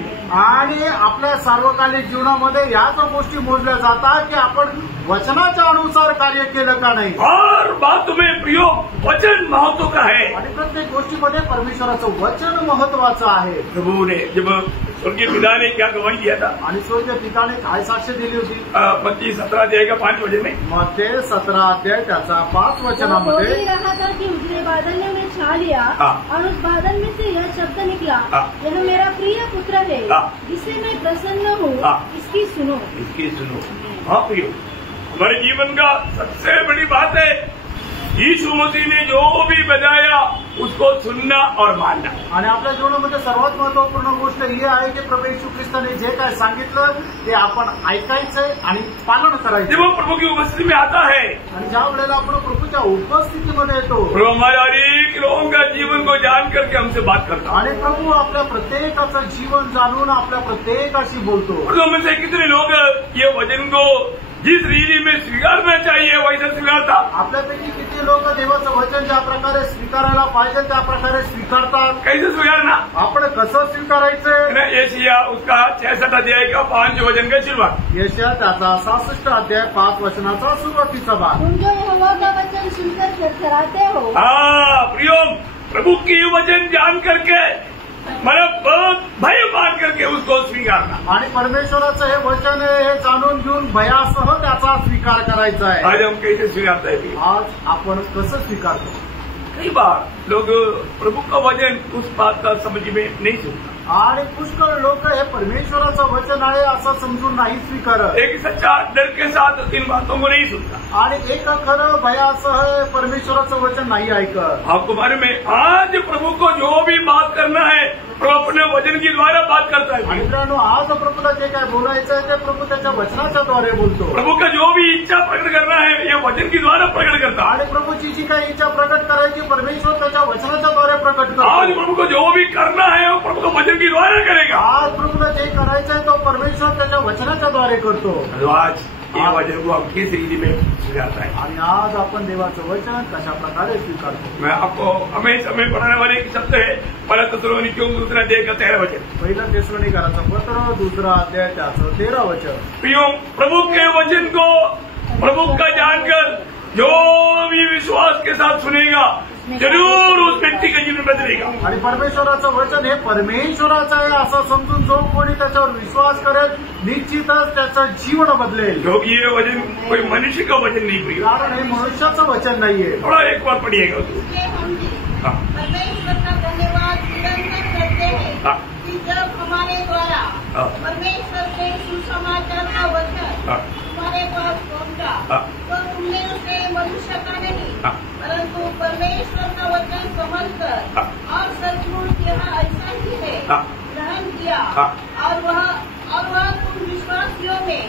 आणि आपल्या सार्वकालिक जीवनामध्ये याच गोष्टी मोजल्या जातात की आपण वचनाच्या अनुसार कार्य केलं का नाही. और बात में प्रयोग वचन महत्व का है. आणि प्रत्येक गोष्टीमध्ये परमेश्वराचं वचन महत्वाचं आहे. प्रभु ने जब स्वर्गीय पिता ने क्या गवाही दिया था आणि स्वर्गीय पिताने काय साक्ष दिली होती. मत्ती 17 अध्याय का 5 वचन में मत्ती 17 अध्याय त्याचा 5 वचनामध्ये रहा था कि उजले बादल ने उन्हें छा लिया और उस बादल में से यह शब्द निकला, यह मेरा प्रिय पुत्र है जिससे मैं प्रसन्न हूँ, इसकी सुनो. हाँ प्रियो, हमारे जीवन का सबसे बड़ी बात है यीशु मसीह ने जो भी बताया उसको सुनना और मानना. आणि आपल्या जीवनामध्ये सर्वात महत्वपूर्ण गोष्ट ही आहे की प्रभू येशू ख्रिस्ताने जे काय सांगितलं ते आपण ऐकायचंय आणि पालन करायचं. जब वो प्रभु की उपस्थिति में आता है आणि ज्या वेळेला आपण प्रभूच्या उपस्थितीमध्ये येतो प्रभु हमारे हर एक लोगों का जीवन को जान करके हमसे बात करता है. आणि प्रभू आपल्या प्रत्येकाचं जीवन जाणून आपल्या प्रत्येकाशी बोलतो. प्रभु में से कितने लोग ये वचन को जिस रीति में स्वीकारना चाहिए वैसा स्वीकारता. आपल्यापैकी किती लोक देवाचं वचन ज्या प्रकारे स्वीकारायला पाहिजे त्या प्रकारे स्वीकारतात. कैसे स्वीकारना आपण कसं स्वीकारायचं. एशिया उसका 66 अध्याय का 5 वचन का शुरुआत. यशाया त्याचा 66 अध्याय 5 वचनाचा सुरुवातीचा भाग. तुम जो यहोवा का वचन सुनकर थरथराते हो. प्रियो, प्रभु की वचन जान करके मला बहुत भय मान करके उसको स्वीकारना. आणि परमेश्वराचं हे वचन आहे हे जाणून घेऊन भयासह त्याचा स्वीकार करायचा आहे. आज हम कैसे स्वीकारता है. आज आपण कसं स्वीकारतो. कई बार लोग प्रभु का वचन उस बात का समझ में नहीं सुनता. आणि पुष्कळ लोक हे परमेश्वराचं वचन आहे असं समजून नाही स्वीकारत. एक सच्चा डर के साथ इन बातों को नहीं सुनता. आणि एक खरं भयासह परमेश्वराचं वचन नाही ऐकत. आपको मालूम है आज प्रभु को जो भी बात करना है प्रभु अपने वचन के द्वारा बात करता है. मित्रांनो, आज प्रभूला जे काय बोलायचं आहे ते प्रभू त्याच्या वचनाच्या द्वारे बोलतो. प्रभु का जो भी इच्छा प्रकट करना है ये वचन के द्वारा प्रकट करता है. आणि प्रभूची जी काही इच्छा प्रकट करायची परमेश्वर त्याच्या वचनाच्या द्वारे प्रकट करतो. आज प्रभु को जो भी करना है वो प्रभु का वचन के द्वारा करेगा. आज प्रभूला जे करायचं आहे तो परमेश्वर त्याच्या वचनाच्या द्वारे करतो. आज ये वचन को हम किस रीति में स्वीकारता है. आणि आज आपण देवाचं वचन कशा प्रकारे स्वीकारतो. मैं आपको हमेशा में पढ़ाने वाले एक शब्द है पहला तेसलोनिकियों दूसरा अध्याय का 13 वचन. पहिलं तेसलोनिकराचं पत्र 2 अध्याय त्याचं 13 वचन. प्रियो, प्रभु के वचन को प्रभु का जानकर जो भी विश्वास के साथ सुनेगा जरूर उस व्यक्ति का जीवन बदलेगा. आणि परमेश्वराचं वचन हे परमेश्वराचं आहे असं समजून जो कोणी त्याच्यावर विश्वास करेल निश्चितच त्याचं जीवन बदलेल. क्योंकि ये वचन कोई मनुष्य का वचन नहीं प्रिय. कारण हे मनुष्याचं वचन नाहीये. थोड़ा एक बार पढ़िएगा. परमेश्वर का धन्यवाद निरंतर करते हैं कि जब हमारे द्वारा परमेश्वर से सुसमाचार का वचन हमारे पास पहुंचा तो तुमने उसे मनुष्य का नहीं परंतु परमेश्वर का वचन समझकर और सचमुच यह ऐसा ही है ग्रहण किया. और वह तुम विश्वासियों में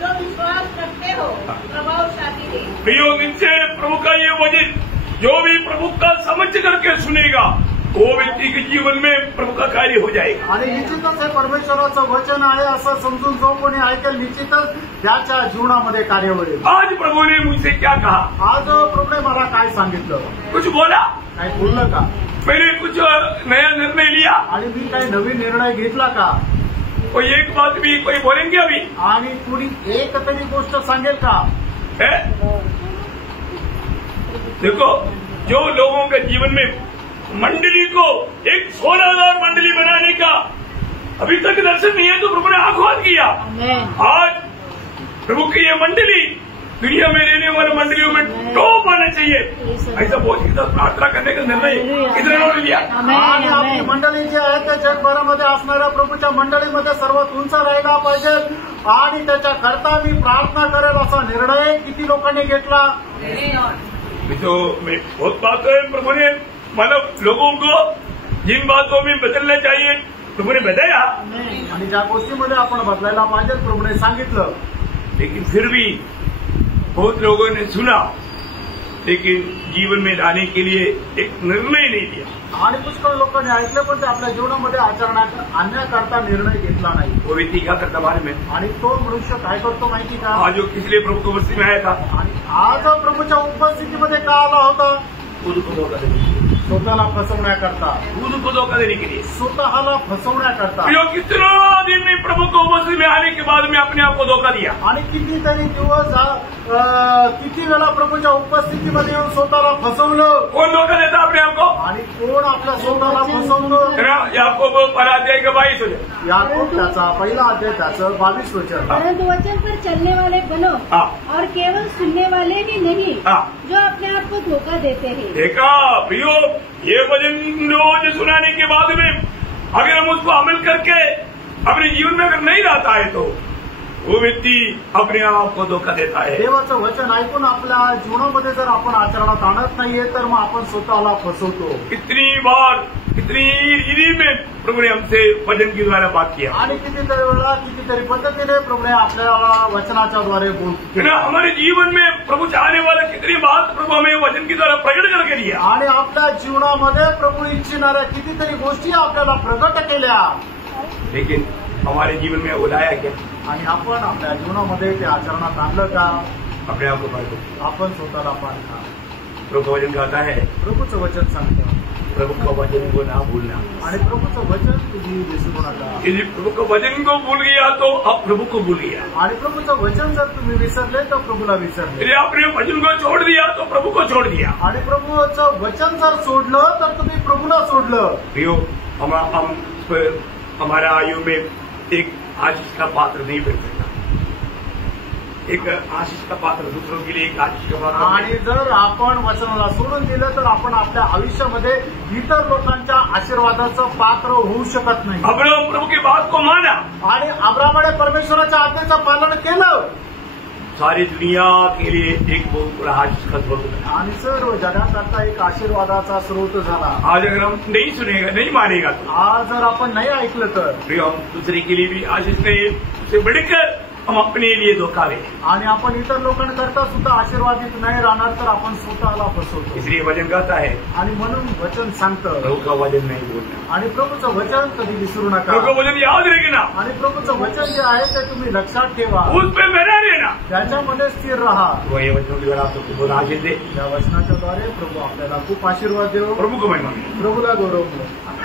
जो विश्वास रखते हो प्रभावशाली है. प्रियो, निश्चय प्रभु का ये वचन जो भी प्रभु का समझ करके सुनेगा वो व्यक्ति के जीवन में प्रभु का कार्य हो जाएगा. आणि निश्चितच हे परमेश्वराचं वचन आहे असं समजून जो कोणी ऐकेल निश्चितच त्याच्या जीवनामध्ये कार्य होईल. आज प्रभु ने मुझसे क्या कहा. आज प्रभूने मला काय सांगितलं. कुछ बोला. काय बोललं का. मैंने कुछ नया निर्णय लिया. आणि मी काही नवीन निर्णय घेतला का. कोई एक बात भी कोई बोलेंगे अभी. आणि कुणी एक तरी गोष्ट सांगेल का. देखो, जो लोगों के जीवन में मंडली को एक 16,000 मंडली बनाने का अभी तक दर्शन नहीं है तो प्रभु ने आह्वान किया. आज प्रभु की ये मंडली दुनिया में रहने वाले मंडलियों में टॉप आना चाहिए. ऐसा बोल के प्रार्थना करने का निर्णय कितने लोगों ने लिया. आणि आपली मंडळी जी आहे त्या जगभरामध्ये असणाऱ्या प्रभूच्या मंडळीमध्ये सर्वात उंच राहायला पाहिजे आणि त्याच्याकरता मी प्रार्थना करेल असा निर्णय किती लोकांनी घेतला. तो मैं बहुत बात है प्रभु ने मतलब लोगों को जिन बातों में बदलना चाहिए प्रभु ने बताया. आणि ज्या गोष्टीमध्ये आपण बदलायला पाहिजे प्रभूने सांगितलं. लेकिन फिर भी बहुत लोगों ने सुना लेकिन जीवन में लाने के लिए एक निर्णय नहीं लिया. आणि पुष्कळ लोकांनी ऐकलं पण ते आपल्या जीवनामध्ये आचरणात आणण्याकरता निर्णय घेतला नाही. वो व्यक्ति क्या करता बारे में. आणि तो मनुष्य काय करतो माहिती का. आज जो किसलिए प्रभु को उपस्थिति में आया था. आणि आज प्रभूच्या उपस्थितीमध्ये का आला होता. स्वतःला फसवण्याकरता, खुद को धोखा देने के लिए। स्वतःला फसवण्याकरता। प्रियो, कितना दिन में प्रभु को उपस्थिति में आने के बाद में अपने आप को धोखा दिया। आणि कितीतरी दिवस किती वेळा प्रभूच्या उपस्थितीमध्ये येऊन स्वतःला फसवलं। कौन धोखा देता अपने आप को? आणि कोण आपल्या स्वतःला फसवतो? याकूब 12:22 याकूब त्याचा पहिला अध्याय त्याचं 22 वचन। परंतु वचन पर चलने वाले बनो और केवल सुनने वाले ही नहीं जो अपने आप को धोखा देते हैं। देखा प्रियो, ये वचन रोज सुनाने के बाद में अगर हम उसको अमल करके अपने जीवन में अगर नहीं रहता है तो वो व्यक्ति अपने आप को धोखा देता है। देवाचं वचन ऐकून आपल्या जीवनामध्ये जर आपण आचरणात आणत नाहीये तर मग आपण स्वतःला फसवतो। कितनी बार कितनी रीति में प्रभु ने हमसे वचन के द्वारा बात किया। आणि कितीतरी वेळा कितीतरी पद्धतीने प्रभूने आपल्याला वचनाच्या द्वारे बोलतो। हमारे जीवन में प्रभु चाहने वाले कितनी बात प्रभु हमें वचन की द्वारा प्रकट करके दिया। आणि आपल्या जीवनामध्ये प्रभू इच्छिणाऱ्या कितीतरी गोष्टी आपल्याला प्रकट केल्या, लेकिन हमारे जीवन में उलाया क्या? आणि आपण आपल्या जीवनामध्ये ते आचरणात आणलं का? अपने आप को पाळतो, आपण स्वतःला पाळता। प्रभु वचन कहता है, प्रभूचं वचन सांगतं, प्रभु का वचन को ना भूलना। आणि प्रभूचं वचन तुम्ही विसरू नका। यदि प्रभु का वचन को भूल गया तो अब प्रभु को भूल गया। आणि प्रभूचं वचन जर तुम्ही विसरले तर प्रभूला विसरले। यदि आपने वचन को छोड़ दिया तो प्रभु को छोड़ दिया। आणि प्रभूचं वचन जर सोडलं तर तुम्ही प्रभूला सोडलं। प्रियो, हम हमारा आयु में एक आशीष का पात्र नहीं बन सकता। एक आशीष का पात्र दूसरों के लिए एक आशीष का पात्र। आणि जर आपण वचनाला सोडून दिलं तर आपण आपल्या आयुष्यामध्ये इतर लोकांच्या आशीर्वादाचं पात्र होऊ शकत नाही। अब्राहम प्रभु की बात को माना आणि अब्राहमाने परमेश्वराच्या आज्ञेचं पालन केलं, सारी दुनिया के लिए एक बहुत बड़ा आशीष का स्रोत बना। आणि सर्व जगाकरता एक आशीर्वादाचा स्रोत झाला। आज अगर हम नहीं सुनेगा, नहीं मानेगा तो आज जर आपण नाही ऐकलं तर प्रियो, हम दूसरे के लिए भी आशीष नहीं, उससे बढ़कर हम अपने लिए धोखा दें। आणि आपण इतर लोकांकरता सुद्धा आशीर्वादित नाही राहणार तर आपण स्वतःला फसवतो। इसलिए वचन कहता है, आणि म्हणून वचन सांगतं, प्रभु का वचन नहीं भूलना। आणि प्रभूचं वचन कधी विसरू नका। प्रभु का वचन याद रखना, आणि प्रभूचं वचन जे आहे ते तुम्ही लक्षात ठेवा, उस पे बना रहना। त्याच्यामध्ये स्थिर राहा। वो ये वचनों के द्वारा आपको बहुत आशीष दे। या वचनाच्या द्वारे प्रभू आपल्याला खूप आशीर्वाद देव। प्रभु को महिमा मिले। प्रभूला गौरव मिळो।